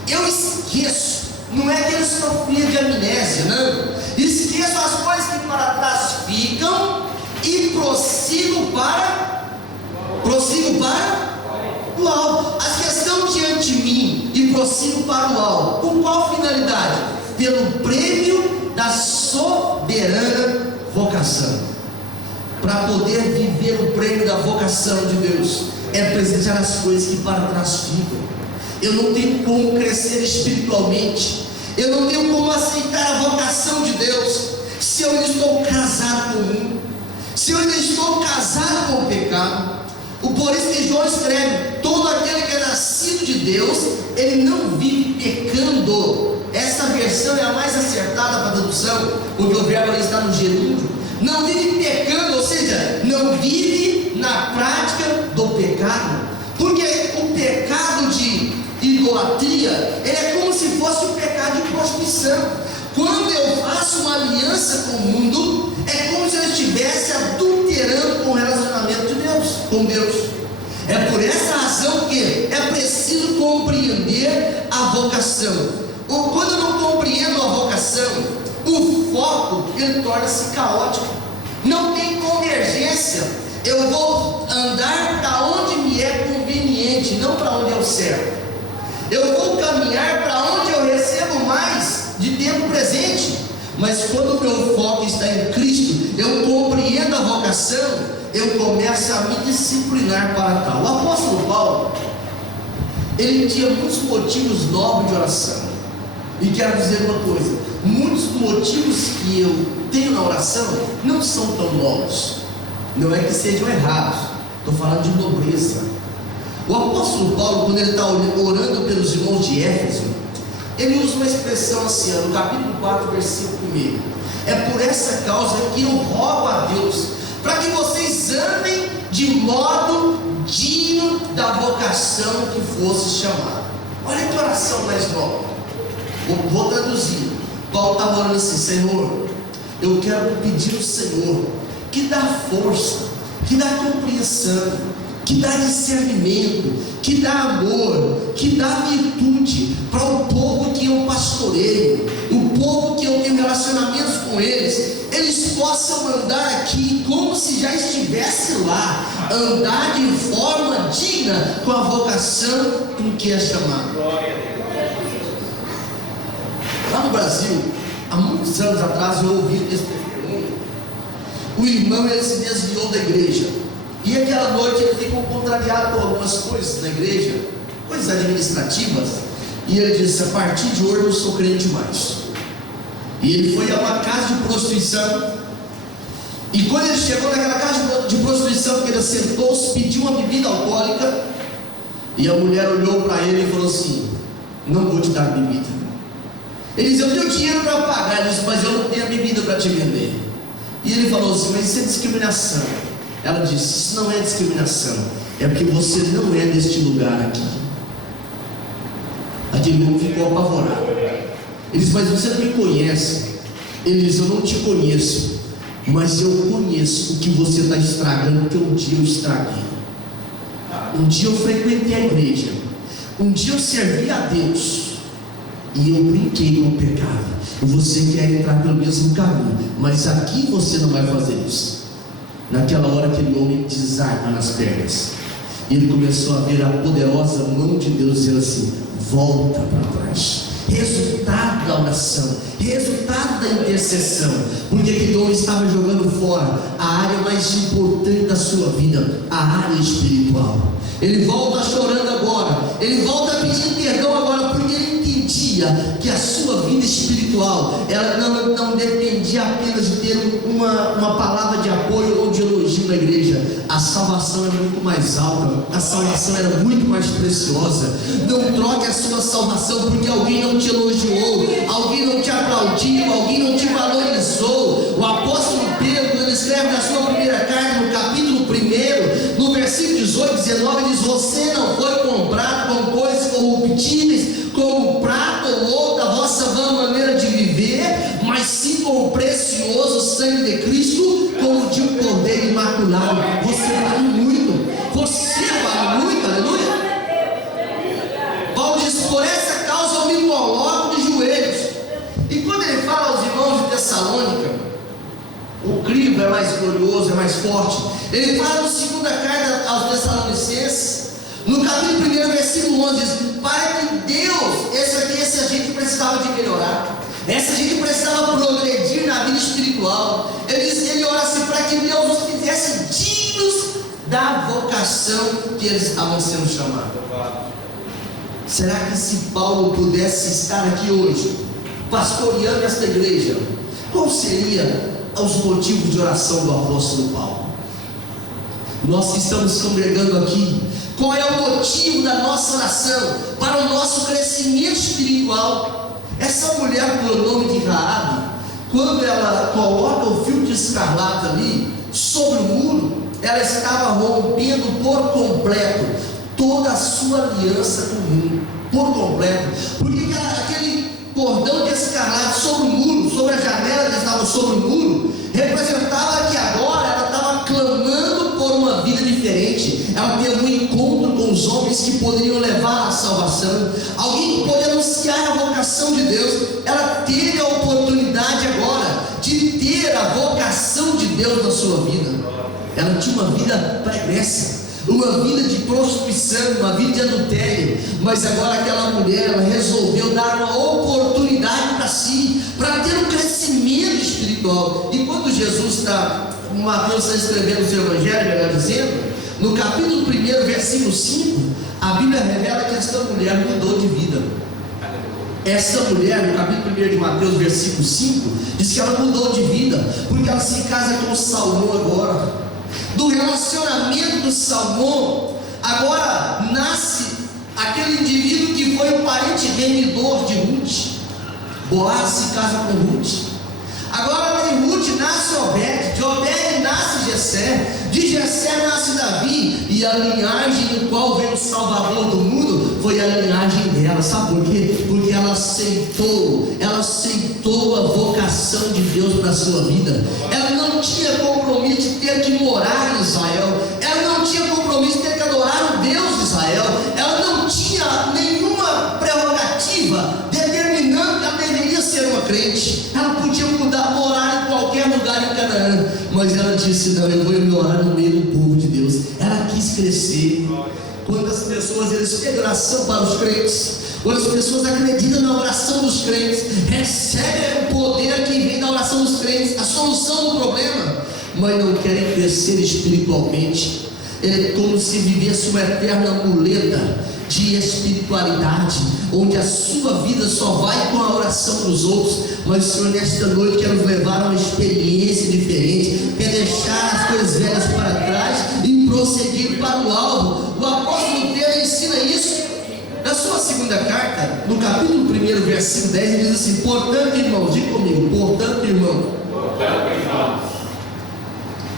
eu esqueço. Não é que ele sofria de amnésia, não. Esqueço as coisas que para trás ficam e prossigo para o alvo. A questão diante de mim e prossigo para o alvo. Com qual finalidade? Pelo prêmio da soberana vocação. Para poder viver o prêmio da vocação de Deus, é presenciar as coisas que para trás ficam. Eu não tenho como crescer espiritualmente, eu não tenho como aceitar a vocação de Deus se eu ainda estou casado com o mundo, se eu ainda estou casado com o pecado. Por isso que João escreve: todo aquele que é nascido de Deus, ele não vive pecando. Essa versão é a mais acertada para a tradução, porque o verbo ali está no gerúndio. Não vive pecando, ou seja, não vive na prática do pecado, porque o pecado de idolatria, ele é como se fosse o pecado de prostituição. Quando eu faço uma aliança com o mundo, é como se eu estivesse adulterando com o relacionamento de Deus, com Deus. É por essa razão que é preciso compreender a vocação. Quando eu não compreendo a vocação, o foco ele torna-se caótico, não tem convergência. Eu vou andar para onde me é conveniente, não para onde eu servo. Eu vou caminhar para onde eu recebo mais de tempo presente. Mas quando o meu foco está em Cristo, eu compreendo a vocação, eu começo a me disciplinar para tal. O apóstolo Paulo, ele tinha muitos motivos nobres de oração. E quero dizer uma coisa: muitos motivos que eu tenho na oração não são tão nobres. Não é que sejam errados, estou falando de nobreza. O apóstolo Paulo, quando ele está orando pelos irmãos de Éfeso, ele usa uma expressão assim, no capítulo 4, versículo 1: é por essa causa que eu rogo a Deus, para que vocês andem de modo digno da vocação que fosse chamada. Olha que oração mais nova. Vou traduzir. Paulo estava orando assim: Senhor, eu quero pedir ao Senhor que dá força, que dá compreensão, que dá discernimento, que dá amor, que dá virtude para o povo que eu pastoreio, o povo que eu tenho relacionamentos com eles possam andar aqui como se já estivesse lá, andar de forma digna com a vocação com que é chamado. Lá no Brasil, há muitos anos atrás, eu ouvi esse testemunho. O irmão, ele se desviou da igreja, e aquela noite ele ficou contrariado com algumas coisas na igreja, coisas administrativas, e ele disse: a partir de hoje eu sou crente mais. E ele foi a uma casa de prostituição, e quando ele chegou naquela casa de prostituição, que ele sentou-se, pediu uma bebida alcoólica, e a mulher olhou para ele e falou assim: não vou te dar bebida. Ele disse: eu tenho dinheiro para pagar. Ele disse: mas eu não tenho a bebida para te vender. E ele falou assim: mas isso é discriminação. Ela disse: isso não é discriminação, é porque você não é deste lugar aqui. Aquele homem ficou apavorado. Ele disse: mas você não me conhece. Ele diz: eu não te conheço, mas eu conheço o que você está estragando, que um dia eu estraguei. Um dia eu frequentei a igreja, um dia eu servi a Deus, e eu brinquei com o pecado, e você quer entrar pelo mesmo caminho, mas aqui você não vai fazer isso. Naquela hora aquele homem desarma nas pernas, e ele começou a ver a poderosa mão de Deus dizendo assim: volta para trás. Resultado da oração, resultado da intercessão, porque aquele homem estava jogando fora a área mais importante da sua vida, a área espiritual. Ele volta chorando agora, ele volta pedindo perdão agora, porque ele entendia que a sua vida espiritual, ela não dependia apenas de ter uma palavra de apoio ou de elogio na igreja. A salvação é muito mais alta, a salvação era muito mais preciosa. Não troque a sua salvação porque alguém não te elogiou, alguém não te aplaudiu, alguém não te valorizou. O apóstolo Pedro, quando ele escreve na sua primeira carta, no capítulo 1, no versículo 18, 19, diz: você não foi comprado com coisas corruptíveis, como prata ou ouro da vossa vã maneira de viver, mas sim com o precioso sangue de Cristo, como de um cordeiro imaculado. Você vale muito, você vale muito, aleluia. Paulo diz: por essa causa eu me coloco de joelhos. E quando ele fala aos irmãos de Tessalônica, o crivo é mais glorioso, é mais forte. Ele fala na segunda carta aos Tessalonicenses, no capítulo 1, versículo 11, diz: para que Deus, essa gente precisava de melhorar, essa gente precisava progredir na vida espiritual. Ele ora assim: para que Deus os fizesse dignos da vocação que eles estavam sendo chamados. Será que se Paulo pudesse estar aqui hoje, pastoreando esta igreja, qual seria os motivos de oração do apóstolo Paulo? Nós que estamos congregando aqui, qual é o motivo da nossa oração para o nosso crescimento espiritual? Essa mulher, pelo nome de Raabe, quando ela coloca o fio de escarlata ali sobre o muro, ela estava rompendo por completo toda a sua aliança com o mundo, por completo, porque aquele cordão de escarlate sobre o muro, sobre a janela que estava sobre o muro, representava que agora ela estava clamando por uma vida diferente. Ela teve um encontro com os homens que poderiam levar à salvação, alguém que poderia anunciar a vocação de Deus. Ela teve a oportunidade agora de ter a vocação de Deus na sua vida. Ela tinha uma vida pregressa, uma vida de prostituição, uma vida de adultério, mas agora aquela mulher, ela resolveu dar uma oportunidade para si, para ter um crescimento espiritual. E quando Jesus Mateus está escrevendo o seu evangelho, melhor dizendo, no capítulo 1, versículo 5, a Bíblia revela que esta mulher mudou de vida. Essa mulher, no capítulo 1 de Mateus, versículo 5, diz que ela mudou de vida, porque ela se casa com Salmão agora. Do relacionamento do Salmão, agora nasce aquele indivíduo que foi o parente remidor de Ruth. Boaz se casa com Ruth. Agora de Ruth nasce Obed, de Obed nasce Jessé, de Jessé nasce Davi, e a linhagem no qual veio o Salvador do mundo foi a linhagem dela. Sabe por quê? Porque ela aceitou a vocação de Deus para a sua vida. Ela não tinha compromisso de ter que morar em Israel, ela não tinha compromisso de ter que adorar o Deus de Israel, ela não tinha nenhuma prerrogativa determinando que ela deveria ser uma crente. Ela podia morar em qualquer lugar em Canaã, mas ela disse: não, eu vou morar no meio do povo de Deus. Ela quis crescer. Quantas pessoas eles pedem oração para os crentes, quando as pessoas acreditam na oração dos crentes, recebem o poder que vem da oração dos crentes, a solução do problema, mas não querem crescer espiritualmente. É como se vivesse uma eterna muleta de espiritualidade, onde a sua vida só vai com a oração dos outros. Mas o Senhor, nesta noite, quer nos levar a uma experiência diferente, quer deixar as coisas velhas para trás e prosseguir para o alvo. O apóstolo Pedro ensina isso na sua segunda carta, no capítulo 1, versículo 10, ele diz assim: portanto, irmãos, diga comigo, portanto, irmãos,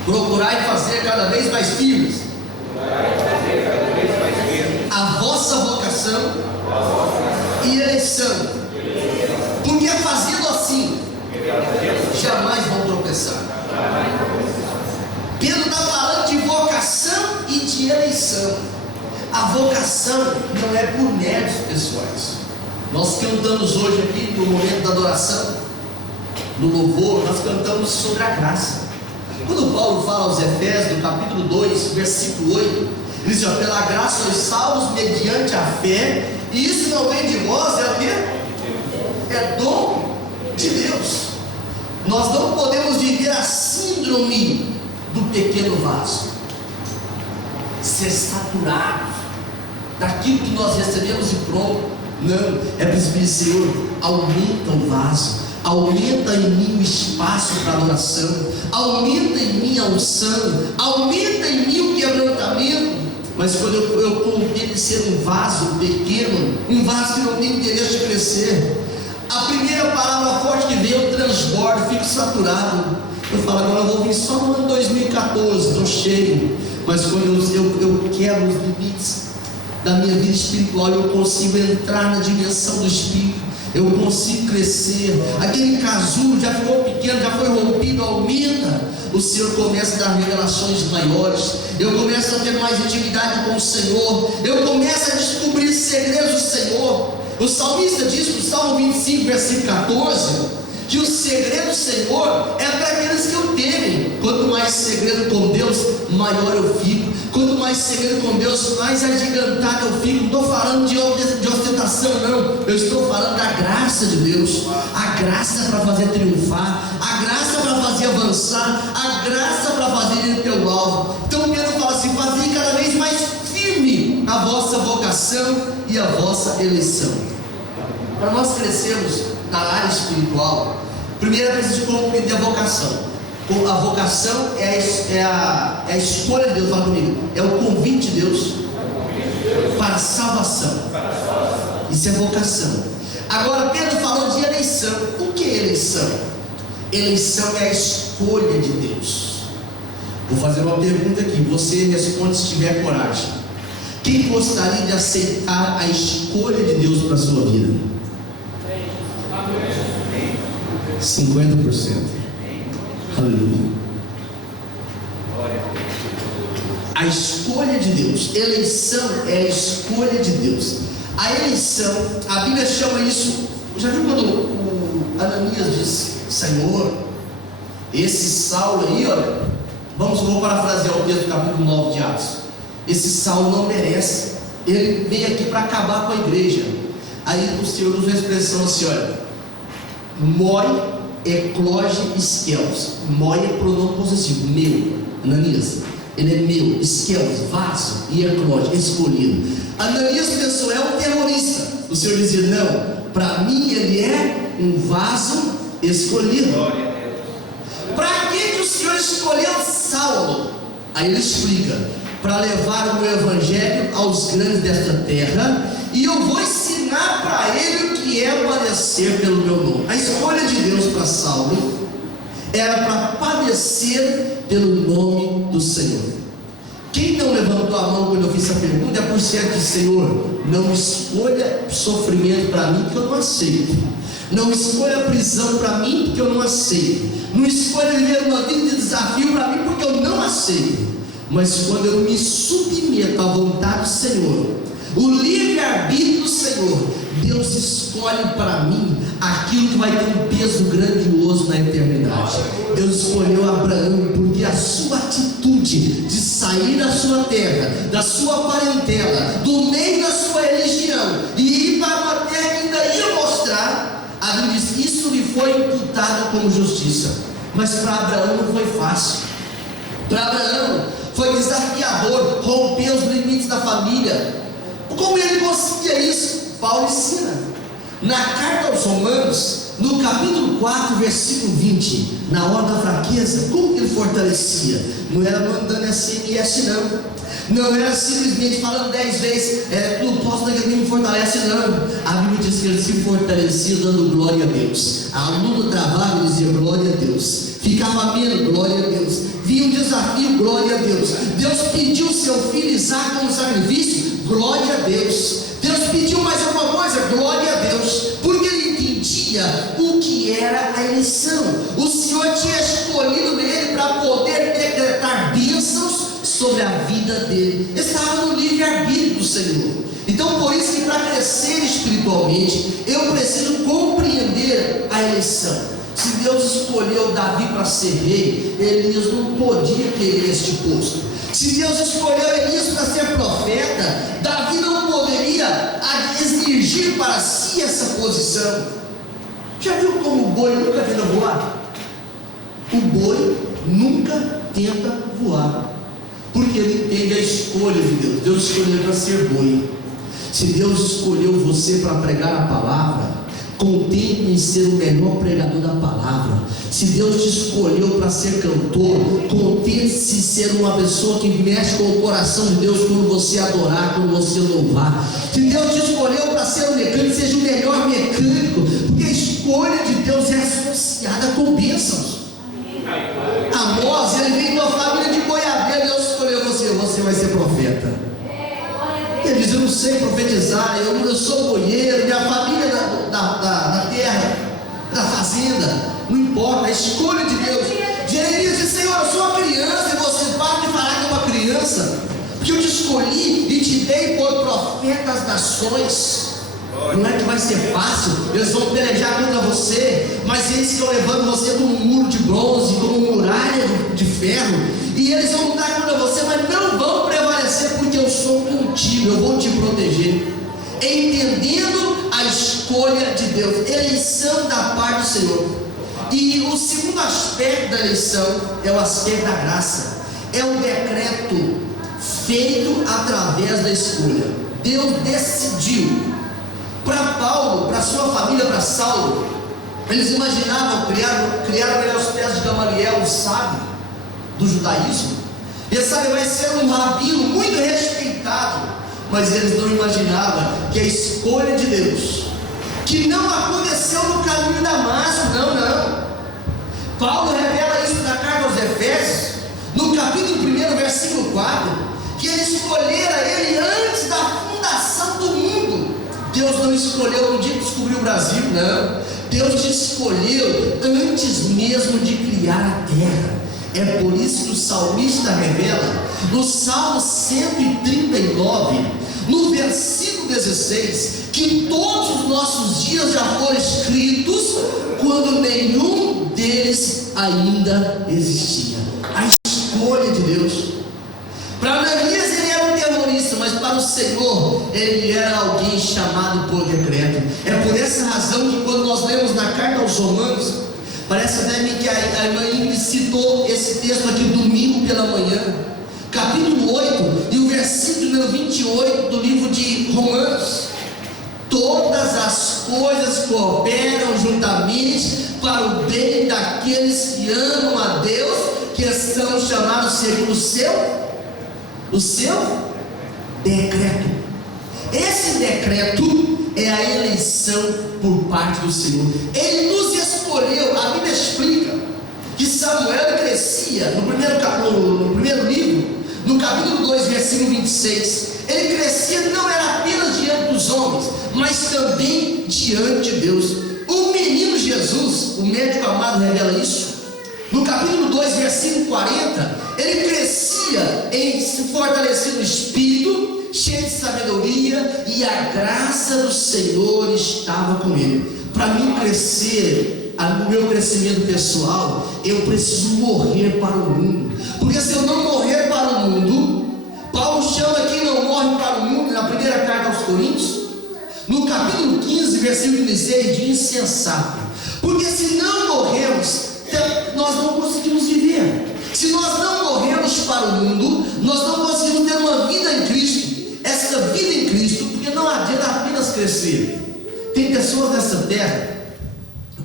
procurai fazer cada vez mais firmes vocação e eleição. Porque fazendo assim, jamais vão tropeçar. Pedro está falando de vocação e de eleição. A vocação não é por méritos pessoais. Nós cantamos hoje aqui no momento da adoração, no louvor, nós cantamos sobre a graça. Quando Paulo fala aos Efésios, no capítulo 2, versículo 8, ele diz: ó, pela graça sois salvos mediante a fé, e isso não vem de vós, é o quê? É dom de Deus. Nós não podemos viver a síndrome do pequeno vaso, ser saturado daquilo que nós recebemos e pronto. Não, é preciso pedir: Senhor, aumenta o vaso, aumenta em mim o espaço para adoração, aumenta em mim a unção, aumenta em mim o quebrantamento. Mas quando eu contento ser um vaso pequeno, um vaso que não tem interesse de crescer, a primeira palavra forte que vem eu transbordo, fico saturado. Eu falo: agora eu vou vir só no ano 2014, estou cheio. Mas quando eu quebro os limites da minha vida espiritual, eu consigo entrar na dimensão do Espírito, eu consigo crescer. Aquele casulo já ficou pequeno, já foi rompido, aumenta. O Senhor começa a dar revelações maiores, eu começo a ter mais intimidade com o Senhor, eu começo a descobrir segredos do Senhor. O salmista diz no Salmo 25, versículo 14, que o segredo do Senhor é para aqueles que o temem. Quanto mais segredo com Deus, maior eu fico. Quanto mais segredo com Deus, mais agigantado eu fico. Não estou falando de ostentação, não. Eu estou falando da graça de Deus. A graça para fazer triunfar, a graça para fazer avançar, a graça para fazer ir pelo alvo. Então Pedro fala assim: fazei cada vez mais firme a vossa vocação e a vossa eleição. Para nós crescermos na área espiritual, primeiro é preciso compreender a vocação. A vocação é a escolha de Deus. Fala comigo: é o convite de Deus para a salvação. Isso é vocação. Agora Pedro falou de eleição. O que é eleição? Eleição é a escolha de Deus. Vou fazer uma pergunta aqui, você responde se tiver coragem. Quem gostaria de aceitar a escolha de Deus para a sua vida? 50%. Aleluia. A escolha de Deus. Eleição é a escolha de Deus. A eleição, a Bíblia chama isso. Já viu quando o Ananias diz: Senhor, esse Saulo aí, olha, vou parafrasear o texto do capítulo 9 de Atos. Esse Saulo não merece, ele veio aqui para acabar com a igreja. Aí o Senhor usa a expressão assim: olha, moi ecloge esquelos. Moi é pronome possessivo, meu. Ananias, ele é meu. Esquelos, vaso, e ecloge, escolhido. Ananias pensou: é um terrorista. O Senhor dizia: não, para mim ele é um vaso escolhido. Para que o Senhor escolheu Saulo? Aí ele explica: para levar o meu evangelho aos grandes desta terra, e eu vou ensinar para ele o que é padecer pelo meu nome. A escolha de Deus para Saulo era para padecer pelo nome do Senhor. Quem não levantou a mão quando eu fiz essa pergunta é por certo de: Senhor, não escolha sofrimento para mim que eu não aceito. Não escolha prisão para mim porque eu não aceito. Não escolha viver uma vida de desafio para mim porque eu não aceito. Mas quando eu me submeto à vontade do Senhor, o livre-arbítrio do Senhor, Deus escolhe para mim aquilo que vai ter um peso grandioso na eternidade. Deus escolheu Abraão porque a sua atitude de sair da sua terra, da sua parentela, do meio da sua religião e ir para uma terra que ainda ia mostrar, a Bíblia diz: isso lhe foi imputado como justiça. Mas para Abraão não foi fácil. Para Abraão foi desafiador romper os limites da família. Como ele conseguia isso? Paulo ensina na carta aos Romanos, no capítulo 4, versículo 20. Na hora da fraqueza, como que ele fortalecia? Não era mandando SMS, não era simplesmente falando 10 vezes: tu posso daquele que me fortalece, não. A Bíblia diz que ele se fortalecia dando glória a Deus. A luta travava, ele dizia glória a Deus. Ficava menos, glória a Deus. Vinha um desafio, glória a Deus. Deus pediu seu filho Isaac como sacrifício, glória a Deus. Deus pediu mais alguma coisa? Glória a Deus, porque ele entendia o que era a eleição. O Senhor tinha escolhido ele para poder decretar bênçãos sobre a vida dele. Estava no livre-arbítrio do Senhor. Então, por isso que para crescer espiritualmente, eu preciso compreender a eleição. Se Deus escolheu Davi para ser rei, Elias não podia querer este posto. Se Deus escolheu Elias para ser profeta, Davi não poderia exigir para si essa posição. Já viu como o boi nunca tenta voar? O boi nunca tenta voar, porque ele entende a escolha de Deus. Deus escolheu para ser boi. Se Deus escolheu você para pregar a palavra, contente em ser o melhor pregador da palavra. Se Deus te escolheu para ser cantor, contente-se em ser uma pessoa que mexe com o coração de Deus quando você adorar, quando você louvar. Se Deus te escolheu para ser um mecânico, seja o melhor mecânico, porque a escolha de Deus é associada com bênçãos. Amós, ele vem de uma família de boiadeiro. Deus escolheu você vai ser profeta. Ele diz: eu não sei profetizar, eu sou boieiro, minha família da terra, da fazenda, não importa, a escolha de Deus. Jeremias diz: Senhor, eu sou uma criança, e você para de falar que é uma criança, porque eu te escolhi e te dei por profeta das nações. Não é que vai ser fácil, eles vão pelejar contra você, mas eles estão levando você como um muro de bronze, como uma muralha de ferro, e eles vão lutar contra você, mas não vão prevalecer, porque eu sou contigo, eu vou te proteger. Entendendo a escolha de Deus, eleição da parte do Senhor. E o segundo aspecto da eleição é o aspecto da graça, é o decreto feito através da escolha. Deus decidiu. Para Paulo, para sua família, para Saulo, eles imaginavam, criaram ele aos pés de Gamaliel, o sábio do judaísmo. Esse sábio vai ser um rabino muito respeitado, mas eles não imaginavam que a escolha de Deus, que não aconteceu no caminho de Damasco, não. Paulo revela isso na carta aos Efésios, no capítulo 1, versículo 4, que ele escolhera ele antes da fundação do mundo. Deus não escolheu no dia que descobriu o Brasil, não. Deus te escolheu antes mesmo de criar a terra. É por isso que o salmista revela, no Salmo 139, no versículo 16, que todos os nossos dias já foram escritos quando nenhum deles ainda existia. A escolha de Deus. Para Neemias ele era um terrorista, mas para o Senhor ele era alguém chamado por decreto. É por essa razão que quando nós lemos na carta aos Romanos, parece até que a irmã Ingrid citou esse texto aqui domingo pela manhã, capítulo 8 e o versículo número 28 do livro de Romanos: todas as coisas cooperam juntamente para o bem daqueles que amam a Deus, que são chamados segundo o seu decreto. Esse decreto é a eleição por parte do Senhor. Ele nos escolheu. A Bíblia explica que Samuel crescia no primeiro livro, no capítulo 2, versículo 26. Ele crescia, não era apenas diante dos homens, mas também diante de Deus. O menino Jesus, o médico amado revela isso. No capítulo 2, versículo 40, ele crescia em se fortalecer no espírito, cheio de sabedoria, e a graça do Senhor estava com ele. Para mim crescer, o meu crescimento pessoal, eu preciso morrer para o mundo, porque se eu não morrer para o mundo, Paulo chama quem não morre para o mundo, na primeira carta aos Coríntios, no capítulo 15, versículo 16, de insensato, porque se não morrermos, nós não conseguimos viver. Se nós não morrermos para o mundo, nós não conseguimos ter uma vida em Cristo. Essa vida em Cristo, porque não adianta apenas crescer. Tem pessoas nessa terra,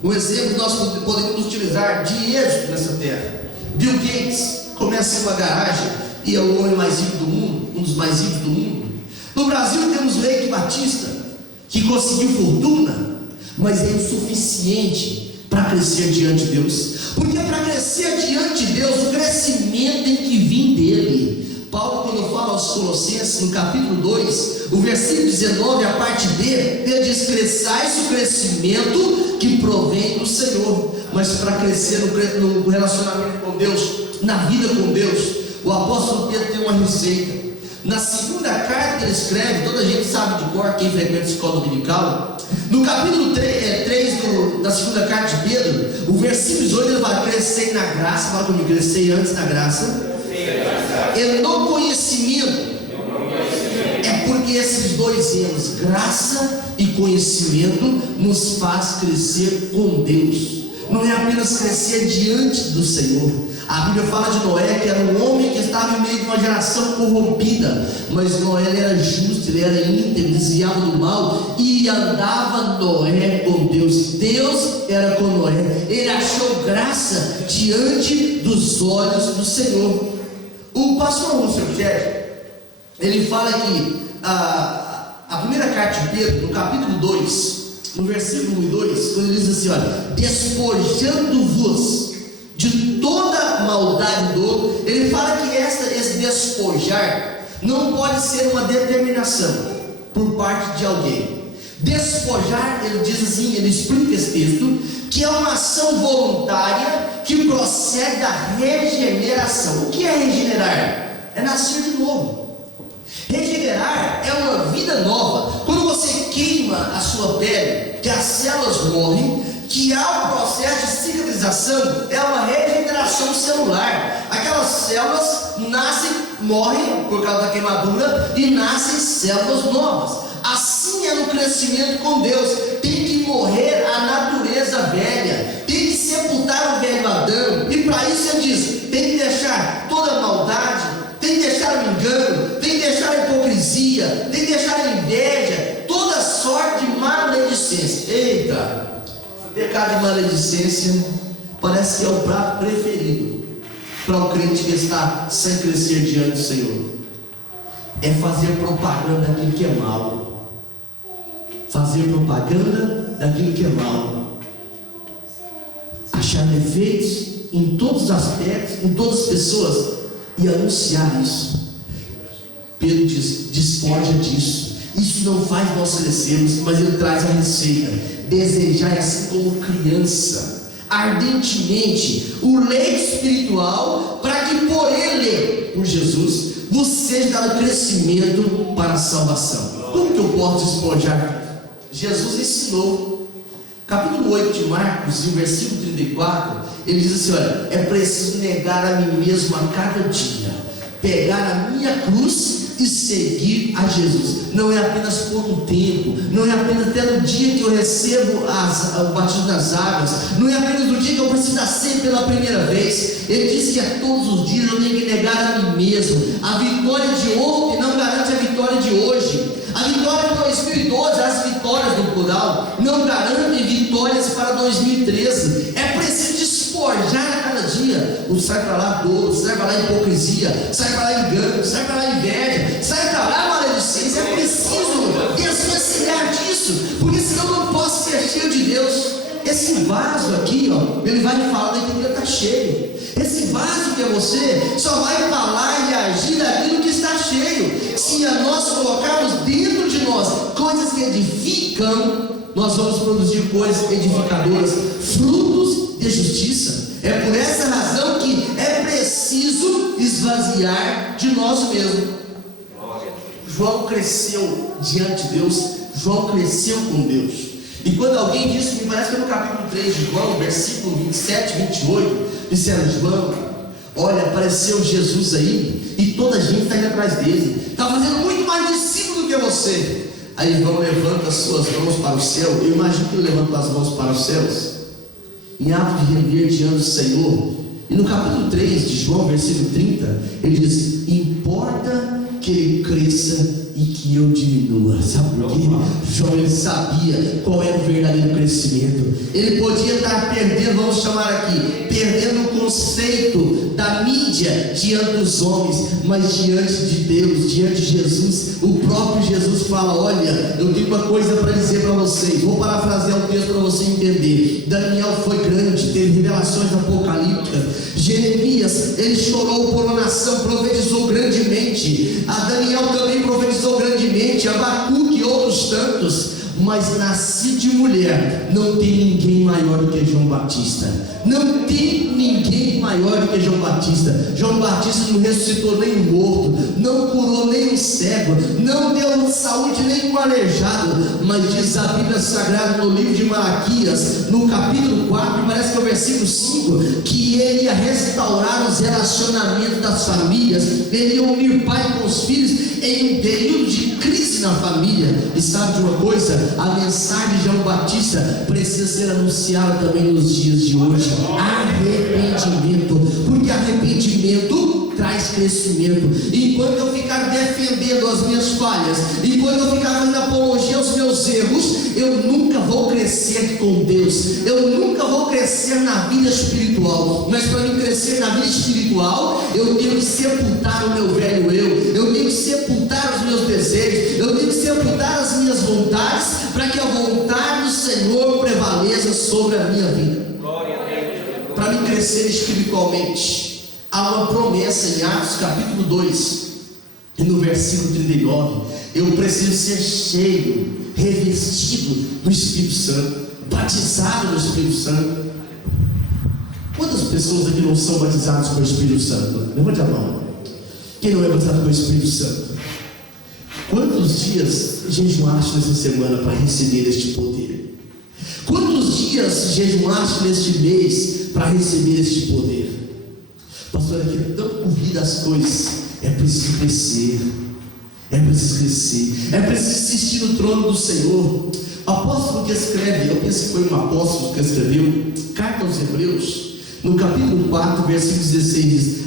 um exemplo que nós podemos utilizar de êxito nessa terra: Bill Gates começa em uma garagem e é o homem mais rico do mundo, um dos mais ricos do mundo. No Brasil temos Leite Batista, que conseguiu fortuna, mas é insuficiente para crescer diante de Deus, porque para crescer diante de Deus, o crescimento tem que vir dele. Paulo, quando fala aos Colossenses, no capítulo 2, o versículo 19, a parte B, ele diz: cresçais o crescimento que provém do Senhor. Mas para crescer no relacionamento com Deus, na vida com Deus, o apóstolo Pedro tem uma receita. Na segunda carta que ele escreve, toda a gente sabe de cor, quem frequenta a escola dominical, no capítulo 3 da segunda carta de Pedro, o versículo 18, ele vai: crescer na graça, fala comigo, crescer antes na graça, e no conhecimento. É porque esses dois erros, graça e conhecimento, nos faz crescer com Deus. Não é apenas crescer diante do Senhor. A Bíblia fala de Noé, que era um homem que estava em meio de uma geração corrompida, mas Noé era justo, ele era íntegro, desviava do mal e andava Noé com Deus. Deus era com Noé, ele achou graça diante dos olhos do Senhor. O pastor Russell Shedd, ele fala que a primeira carta de Pedro, no capítulo 2, no versículo 1 e 2, quando ele diz assim: olha, despojando-vos de toda maldade e dolo, ele fala que esse despojar não pode ser uma determinação por parte de alguém. Despojar, ele diz assim, ele explica esse texto, que é uma ação voluntária que procede da regeneração. O que é regenerar? É nascer de novo. Regenerar é uma vida nova. Quando você queima a sua pele, que as células morrem, que há um processo de cicatrização, é uma regeneração celular. Aquelas células nascem, morrem por causa da queimadura e nascem células novas. Assim é no crescimento com Deus. Tem que morrer a natureza velha, tem que sepultar o velho Adão, e para isso ele diz: tem que deixar toda a maldade, tem que deixar o engano, tem que deixar a hipocrisia, tem que deixar a inveja, toda sorte de maledicência. Eita! Pecado de maledicência parece que é o prato preferido para o crente que está sem crescer diante do Senhor. É fazer propaganda daquilo que é mal. Fazer propaganda daquilo que é mal. Achar defeitos em todos os aspectos, em todas as pessoas, e anunciar isso. Pedro diz: despoja disso. Isso não faz nós crescermos, mas ele traz a receita. Desejai assim como criança, ardentemente, o leite espiritual, para que por ele, por Jesus, vos seja dado crescimento para a salvação. Como que eu posso despojar? Jesus ensinou. Capítulo 8 de Marcos, em versículo 34, ele diz assim: olha, é preciso negar a mim mesmo a cada dia, pegar a minha cruz e seguir a Jesus. Não é apenas por um tempo, não é apenas até no dia que eu recebo o batismo das águas, não é apenas no dia que eu preciso nascer pela primeira vez. Ele diz que a todos os dias eu tenho que negar a mim mesmo. A vitória de ontem não garante a vitória de hoje. A vitória de 2012, as vitórias do plural, não garantem vitórias para 2013. É preciso despojar a cada dia. Sai para lá dor, sai para lá hipocrisia, sai para lá engano, sai para lá inveja, sai para lá maledicência. É preciso desvencilhar disso, porque senão eu não posso ser cheio de Deus. Esse vaso aqui, ó, ele vai me falar daquilo que está cheio. Esse vaso que é você só vai falar e agir daquilo que está cheio. Se nós colocarmos dentro de nós coisas que edificam, nós vamos produzir coisas edificadoras, frutos de justiça. É por essa razão que é preciso esvaziar de nós mesmos. João cresceu diante de Deus, João cresceu com Deus. E quando alguém disse, me parece que é no capítulo 3 de João, versículo 27 e 28, disseram: João, olha, apareceu Jesus aí, e toda a gente está indo atrás dele, está fazendo muito mais discípulo do que você. Aí João levanta as suas mãos para o céu. Eu imagino que ele levanta as mãos para os céus, em ato de render diante do Senhor. E no capítulo 3 de João, versículo 30, ele diz: importa que ele cresça e que eu diminua. Sabe por quê? João, ele sabia qual era o verdadeiro crescimento. Ele podia estar perdendo, vamos chamar aqui, perdendo o conceito da mídia diante dos homens, mas diante de Deus, diante de Jesus, o próprio Jesus fala: olha, eu tenho uma coisa para dizer para vocês. Vou parafrasear o texto para você entender. Daniel foi grande, teve revelações apocalípticas. Jeremias, ele chorou por uma nação, profetizou grandemente. grandemente, a Daniel também profetizou grandemente, Abacuque e outros tantos. Mas nascido de mulher, não tem ninguém maior do que João Batista. Não tem ninguém maior do que João Batista. João Batista não ressuscitou nem um morto, não curou nem um cego, não deu saúde nem um aleijado. Mas diz a Bíblia Sagrada no livro de Malaquias, no capítulo 4, parece que é o versículo 5, que ele ia restaurar os relacionamentos das famílias, ele ia unir pai com os filhos em um período de crise na família. E sabe de uma coisa? A mensagem de João Batista precisa ser anunciada também nos dias de hoje. Arrependimento, porque arrependimento traz crescimento. Enquanto eu ficar defendendo as minhas falhas, enquanto eu ficar fazendo apologia aos meus erros, eu nunca vou crescer com Deus, eu nunca vou crescer na vida espiritual. Mas para mim crescer na vida espiritual, eu tenho que sepultar o meu velho eu tenho que sepultar os meus desejos, eu tenho que sepultar as minhas vontades, para que a vontade do Senhor prevaleça sobre a minha vida. Para mim crescer espiritualmente, há uma promessa em Atos capítulo 2, e no versículo 39, eu preciso ser cheio, revestido do Espírito Santo, batizado no Espírito Santo. Quantas pessoas aqui não são batizadas com o Espírito Santo? Levante a mão. Quem não é batizado com o Espírito Santo? Quantos dias jejuaste nessa semana para receber este poder? Quantos dias jejuaste neste mês para receber este poder? Pastor, aqui é tão corrida as coisas. É preciso crescer. É preciso crescer. É preciso assistir no trono do Senhor. O apóstolo que escreve, eu penso que foi um apóstolo que escreveu carta aos Hebreus, no capítulo 4, versículo 16 diz: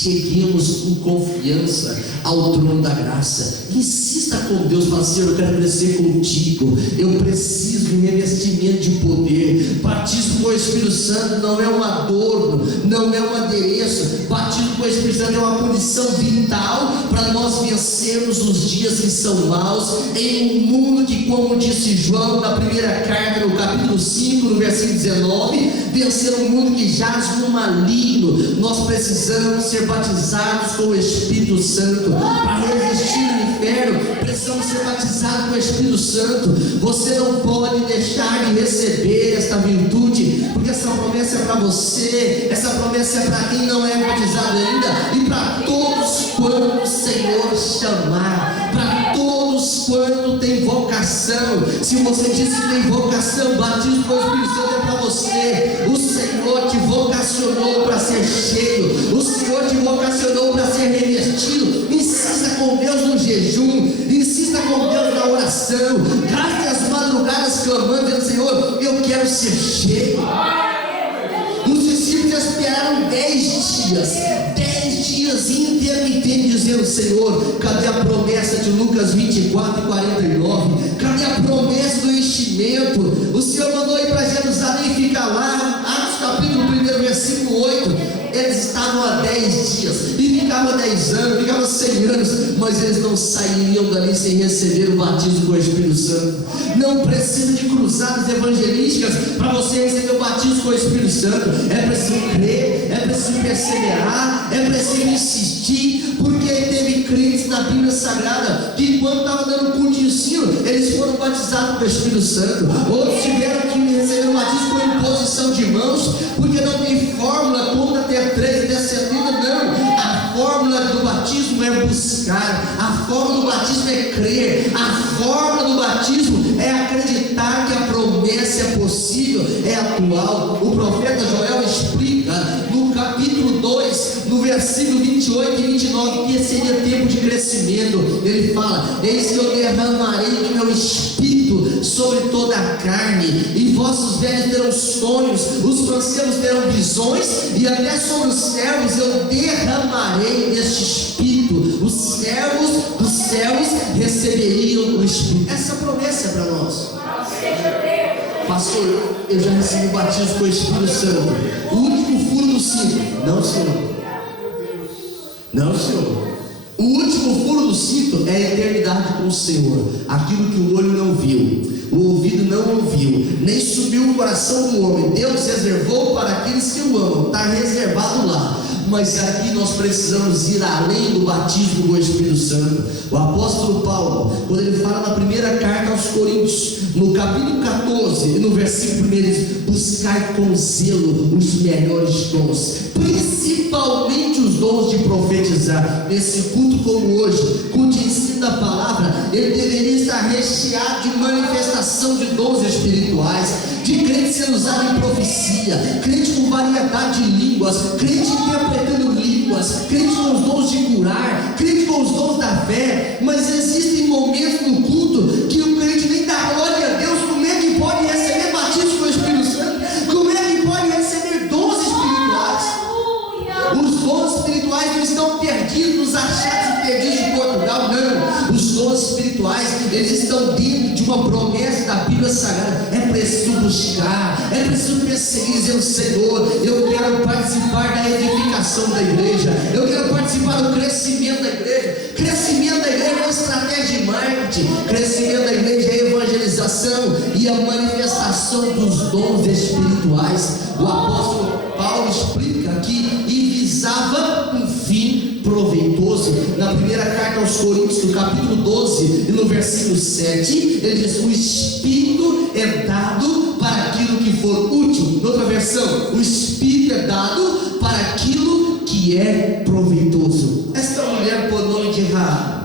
cheguemos com confiança ao trono da graça. Insista com Deus, fala: Senhor, eu quero crescer contigo, eu preciso de um revestimento de poder. Batismo com o Espírito Santo não é um adorno, não é um adereço. Batismo com o Espírito Santo é uma condição vital para nós vencermos os dias que são maus, em um mundo que, como disse João na primeira carta, no capítulo 5, no versículo 19, vencer um mundo que jaz no maligno. Nós precisamos ser batizados com o Espírito Santo para resistir no inferno. Precisamos ser batizados com o Espírito Santo. Você não pode deixar de receber esta virtude, porque essa promessa é para você, essa promessa é para quem não é batizado ainda, e para todos quanto o Senhor chamar, para todos quanto tem vocação. Se você diz que tem vocação, batismo com o Espírito Santo é para você. O Senhor te vocacionou para ser cheio, o Senhor te vocacionou para ser revestido. Insista com Deus no jejum, insista com Deus na oração, gaste as madrugadas clamando, dizendo: Senhor, eu quero ser cheio. Os discípulos esperaram 10 dias intermitentes, dizendo: Senhor, cadê a promessa de Lucas 24 e 49? Cadê a promessa do enchimento? O Senhor mandou ir para Jerusalém e ficar lá. Atos capítulo 1, versículo 8. Eles estavam há 10 dias, e ficavam 10 anos, ficavam 100 anos, mas eles não sairiam dali sem receber o batismo com o Espírito Santo. Não precisa de cruzadas evangelísticas para você receber o batismo com o Espírito Santo. É preciso crer, é preciso perseverar, é preciso insistir, porque teve crentes na Bíblia Sagrada que, enquanto estavam dando culto de ensino, eles foram batizados com o Espírito Santo. Outros tiveram que receber o batismo com imposição de mãos, porque não tem fórmula, conta até 3, até 70, não. A fórmula do batismo é buscar, a fórmula do batismo é crer, a fórmula do batismo é acreditar que a promessa é possível, é atual. O profeta Joel explica no capítulo 2, no versículo 28 e 29, que seria tempo de crescimento. Ele fala: eis que eu derramarei do meu espírito sobre toda a carne, e vossos velhos terão sonhos, os mancebos terão visões, e até sobre os servos eu derramarei este espírito. Os servos dos céus receberiam o espírito. Essa promessa é para nós. Pastor, eu já recebi o batismo com o Espírito Santo. O último furo do cinto. Não, Senhor. Não, Senhor. O último furo do cinto é a eternidade com o Senhor. Aquilo que o olho não viu, o ouvido não ouviu, nem subiu o coração do homem, Deus reservou para aqueles que o amam. Está reservado lá. mas aqui nós precisamos ir além do batismo do Espírito Santo. O apóstolo Paulo, quando ele fala na primeira carta aos Coríntios, no capítulo 14 e no versículo 1, ele diz: buscai com zelo os melhores dons, principalmente os dons de profetizar. Nesse culto como hoje, culto de ensino da palavra, ele deveria estar recheado de manifestação de dons espirituais, de crente sendo usado em profecia, crente com variedade de línguas, crente interpretando línguas, crente com os dons de curar, crente com os dons da fé. Mas existem momentos no culto que o crente nem dá glória a Deus. Como é que pode receber batismo com o Espírito Santo? Como é que pode receber dons espirituais? Os dons espirituais não estão perdidos nos achados perdidos de Portugal, não. Os dons espirituais, eles estão dentro de uma promessa da Bíblia Sagrada. É preciso buscar, é preciso perseguir, dizendo: Senhor, eu quero participar da edificação da igreja, eu quero participar do crescimento da igreja. Crescimento da igreja é uma estratégia de marketing, crescimento da igreja é a evangelização e a manifestação dos dons espirituais. O apóstolo Paulo explica aqui e visava um fim proveitoso. Na primeira carta aos Coríntios, no capítulo 12 e no versículo 7, ele diz: o Espírito é dado para aquilo que for útil. Noutra versão, o Espírito é dado para aquilo que é proveitoso. Esta mulher, por nome de Raabe,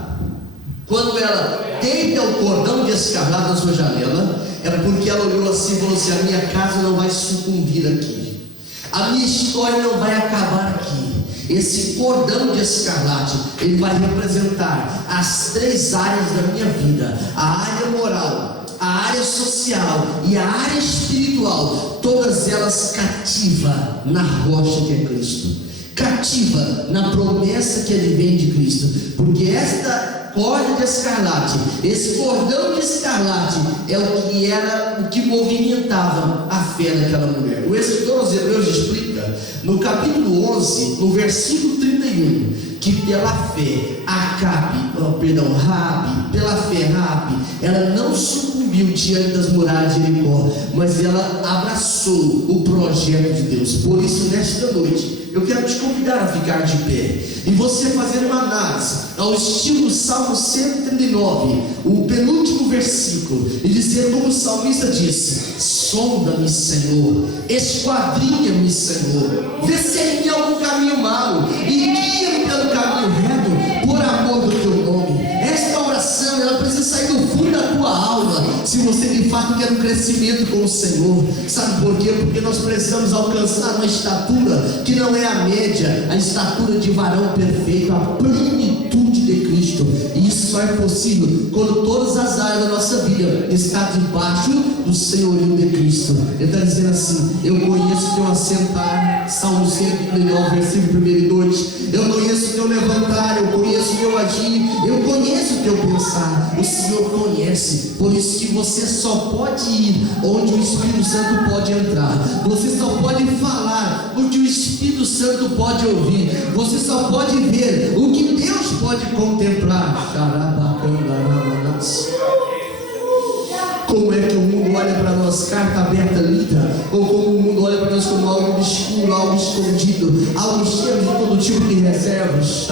quando ela deita o cordão de escarlate na sua janela, é porque ela olhou assim e falou assim: a minha casa não vai sucumbir aqui, a minha história não vai acabar aqui. Esse cordão de escarlate, ele vai representar as três áreas da minha vida: a área moral, a área social e a área espiritual, todas elas cativa na rocha que é Cristo, cativa na promessa que advém de Cristo. Porque esta corda de escarlate, esse cordão de escarlate, é o que movimentava a fé daquela mulher. O escritor aos Hebreus explica no capítulo 11, no versículo 31, que pela fé Raabe, pela fé Raabe, ela não sucumbiu diante das muralhas de Jericó, mas ela abraçou o projeto de Deus. Por isso, nesta noite, eu quero te convidar a ficar de pé e você fazer uma análise ao estilo do Salmo 139, o penúltimo versículo, e dizer como o salmista disse: sonda-me, Senhor, esquadrinha-me, Senhor, vê se há em mim algum caminho mau e guia-me pelo caminho reto, por amor do teu nome. Esta oração, ela precisa sair do fundo da tua alma, se você de fato quer um crescimento com o Senhor. Sabe por quê? Porque nós precisamos alcançar uma estatura que não é a média, a estatura de varão perfeito, a plenitude de Cristo. E isso só é possível quando todas as áreas da nossa vida estão debaixo do senhorio de Cristo. Ele está dizendo assim: eu conheço o teu assentar, Salmo 139, versículo 1 e 2. Eu conheço o teu levantar, eu conheço o teu agir, eu conheço o teu pensar. O Senhor conhece. Por isso que você só pode ir onde o Espírito Santo pode entrar. Você só pode falar o que o Espírito Santo pode ouvir. Você só pode ver o que Deus pode contemplar. Como é que o mundo olha para nós, carta aberta, lida, ou como o mundo olha para nós como algo obscuro, algo escondido, algo cheio de todo tipo de reservas.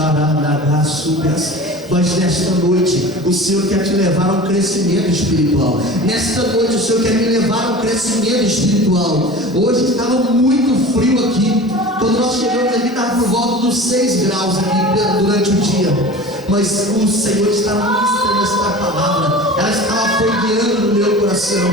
Mas nesta noite o Senhor quer te levar a um crescimento espiritual. Nesta noite o Senhor quer me levar a um crescimento espiritual. Hoje estava muito frio aqui. Quando nós chegamos aqui estava por volta dos 6 graus aqui durante o dia. Mas o Senhor estava ministrando esta palavra, ela estava folheando no meu coração.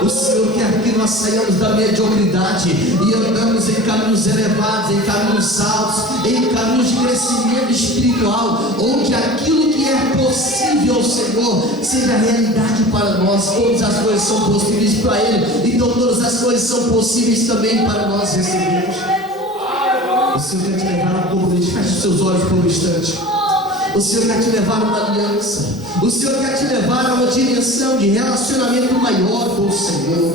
O Senhor quer que nós saiamos da mediocridade e andamos em caminhos elevados, em caminhos altos, em caminhos de crescimento espiritual, onde aquilo que é possível ao Senhor seja realidade para nós. Todas as coisas são possíveis para Ele, então todas as coisas são possíveis também para nós recebermos. O Senhor quer te levar a povo, feche os seus olhos por um instante. O Senhor quer te levar a uma aliança. O Senhor quer te levar a uma dimensão de relacionamento maior com o Senhor.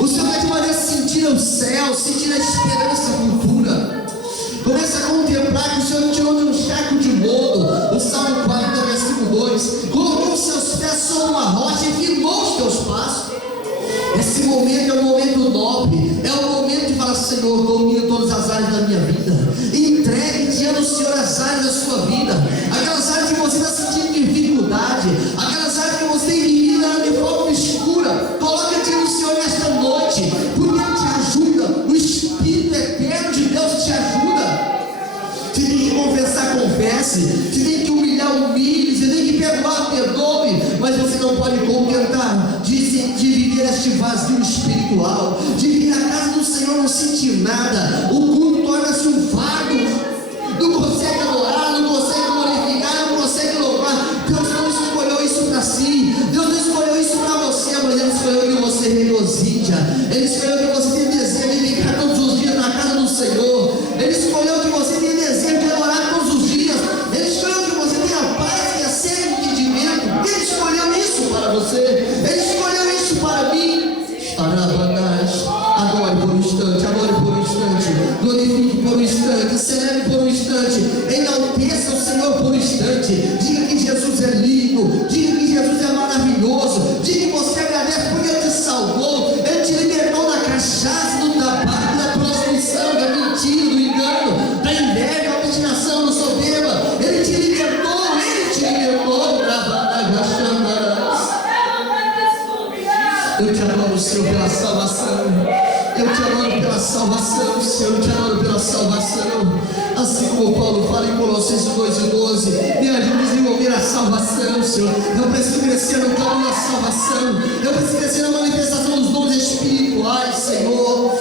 O Senhor quer te fazer sentir o céu, sentir a esperança futura. Começa a contemplar que o Senhor tirou de um charco de lodo, o Salmo 40, versículo 2, colocou os seus pés sobre uma rocha e firmou os teus passos. Esse momento é um momento nobre, é um momento de falar: Senhor, domina todas as áreas da minha vida, entrega áreas da sua vida, aquelas áreas que você está sentindo dificuldade, aquelas áreas que você tem vivido de forma escura. Coloca diante do Senhor nesta noite, porque Ele te ajuda. O Espírito eterno de Deus te ajuda. Você tem que confessar, confesse. Você tem que humilhar, humilhe. Você tem que perdoar, perdoe. Mas você não pode contentar de viver este vazio espiritual, de vir à casa do Senhor não sentir nada. O culto torna-se um fardo. Não consegue adorar, não consegue glorificar, não consegue louvar. Deus não escolheu isso para si. Deus não escolheu isso para você, mas Ele escolheu que você regozija. Ele escolheu que você tenha desejo de ficar todos os dias na casa do Senhor. Ele escolheu que você tenha desejo de adorar todos os dias. Ele escolheu que você tenha paz, tenha sede de entendimento. Ele escolheu isso para você. Ele escolheu isso para mim. Adore por um instante, adore por um instante, glorifique por um instante, celebre por um instante, enalteça o Senhor por um instante. Diga que Jesus é lindo, diga que Jesus é maravilhoso, diga que você agradece porque Ele te salvou, Ele te libertou da cachaça, do tabaco, da prostituição, da mentira, do engano, da inveja, da obstinação, do soberba. Ele te libertou, Eu te adoro, Senhor, pela salvação. Eu te adoro pela salvação, Senhor. Eu te adoro pela salvação. Assim como Paulo fala em Colossenses 2:12, me ajude a desenvolver a salvação, Senhor. Eu preciso crescer no caminho da salvação. Eu preciso crescer na manifestação dos dons espirituais, Senhor.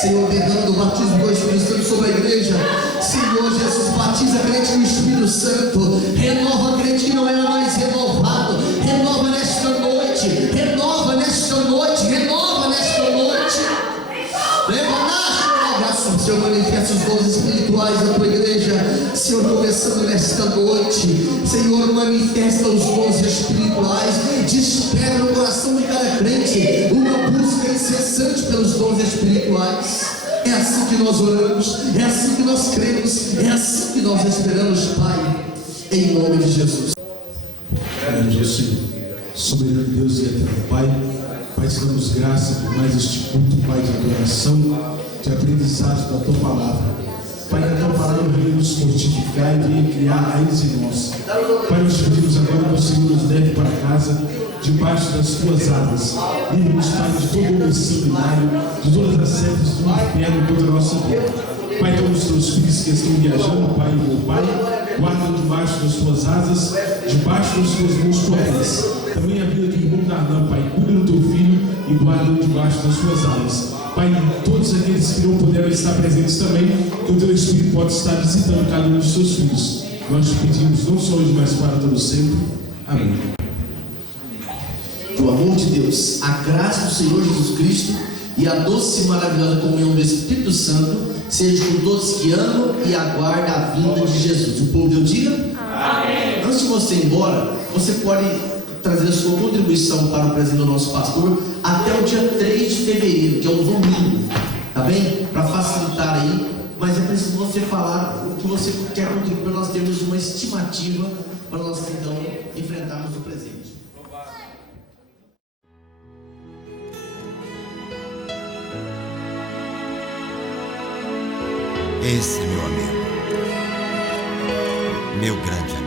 Senhor, derrama o batismo do Espírito Santo sobre a igreja. Senhor Jesus, batiza a crente no Espírito Santo. Renova a crente que não era mais renovado. Renova nesta noite. Renova nesta noite. Renova nesta noite. Senhor, manifesta os dons espirituais da tua igreja. Senhor, começando nesta noite. Senhor, manifesta os dons espirituais. Desperta no coração de cada crente uma busca incessante pelos dons espirituais. É assim que nós oramos, é assim que nós cremos, é assim que nós esperamos, Pai, em nome de Jesus. Senhor, soberano Deus e eterno Pai, Pai, te damos graça por mais este culto, Pai, de adoração, de aprendizagem da tua palavra. Pai, que a tua palavra venha nos fortificar e venha criar raiz em nós. Pai, nós pedimos agora que o Senhor nos leve para casa, debaixo das tuas asas. Livre-nos, Pai, de todo o homem sanguinário, de todas as setas do inferno contra a nossa vida. Pai, todos os teus filhos que estão viajando, Pai, meu Pai, guarda debaixo das tuas asas, debaixo das tuas mãos potentes. Também a vida do irmão Darlan, Pai, cuida do teu filho e guarda-o debaixo das tuas asas. Pai, todos aqueles que não puderam estar presentes também, que o teu Espírito pode estar visitando cada um dos teus filhos. Nós te pedimos não só hoje, mas para todo sempre. Amém. Que o amor de Deus, a graça do Senhor Jesus Cristo e a doce e maravilhosa comunhão do Espírito Santo seja com todos que amam e aguardam a vinda de Jesus. O povo de Deus diga? Amém. Antes de você ir embora, você pode trazer a sua contribuição para o presente do nosso pastor até o dia 3 de fevereiro, que é um domingo, tá bem? Para facilitar aí, mas é preciso você falar o que você quer contribuir para nós termos uma estimativa para nós então enfrentarmos o presente. Esse, meu amigo, meu grande amigo.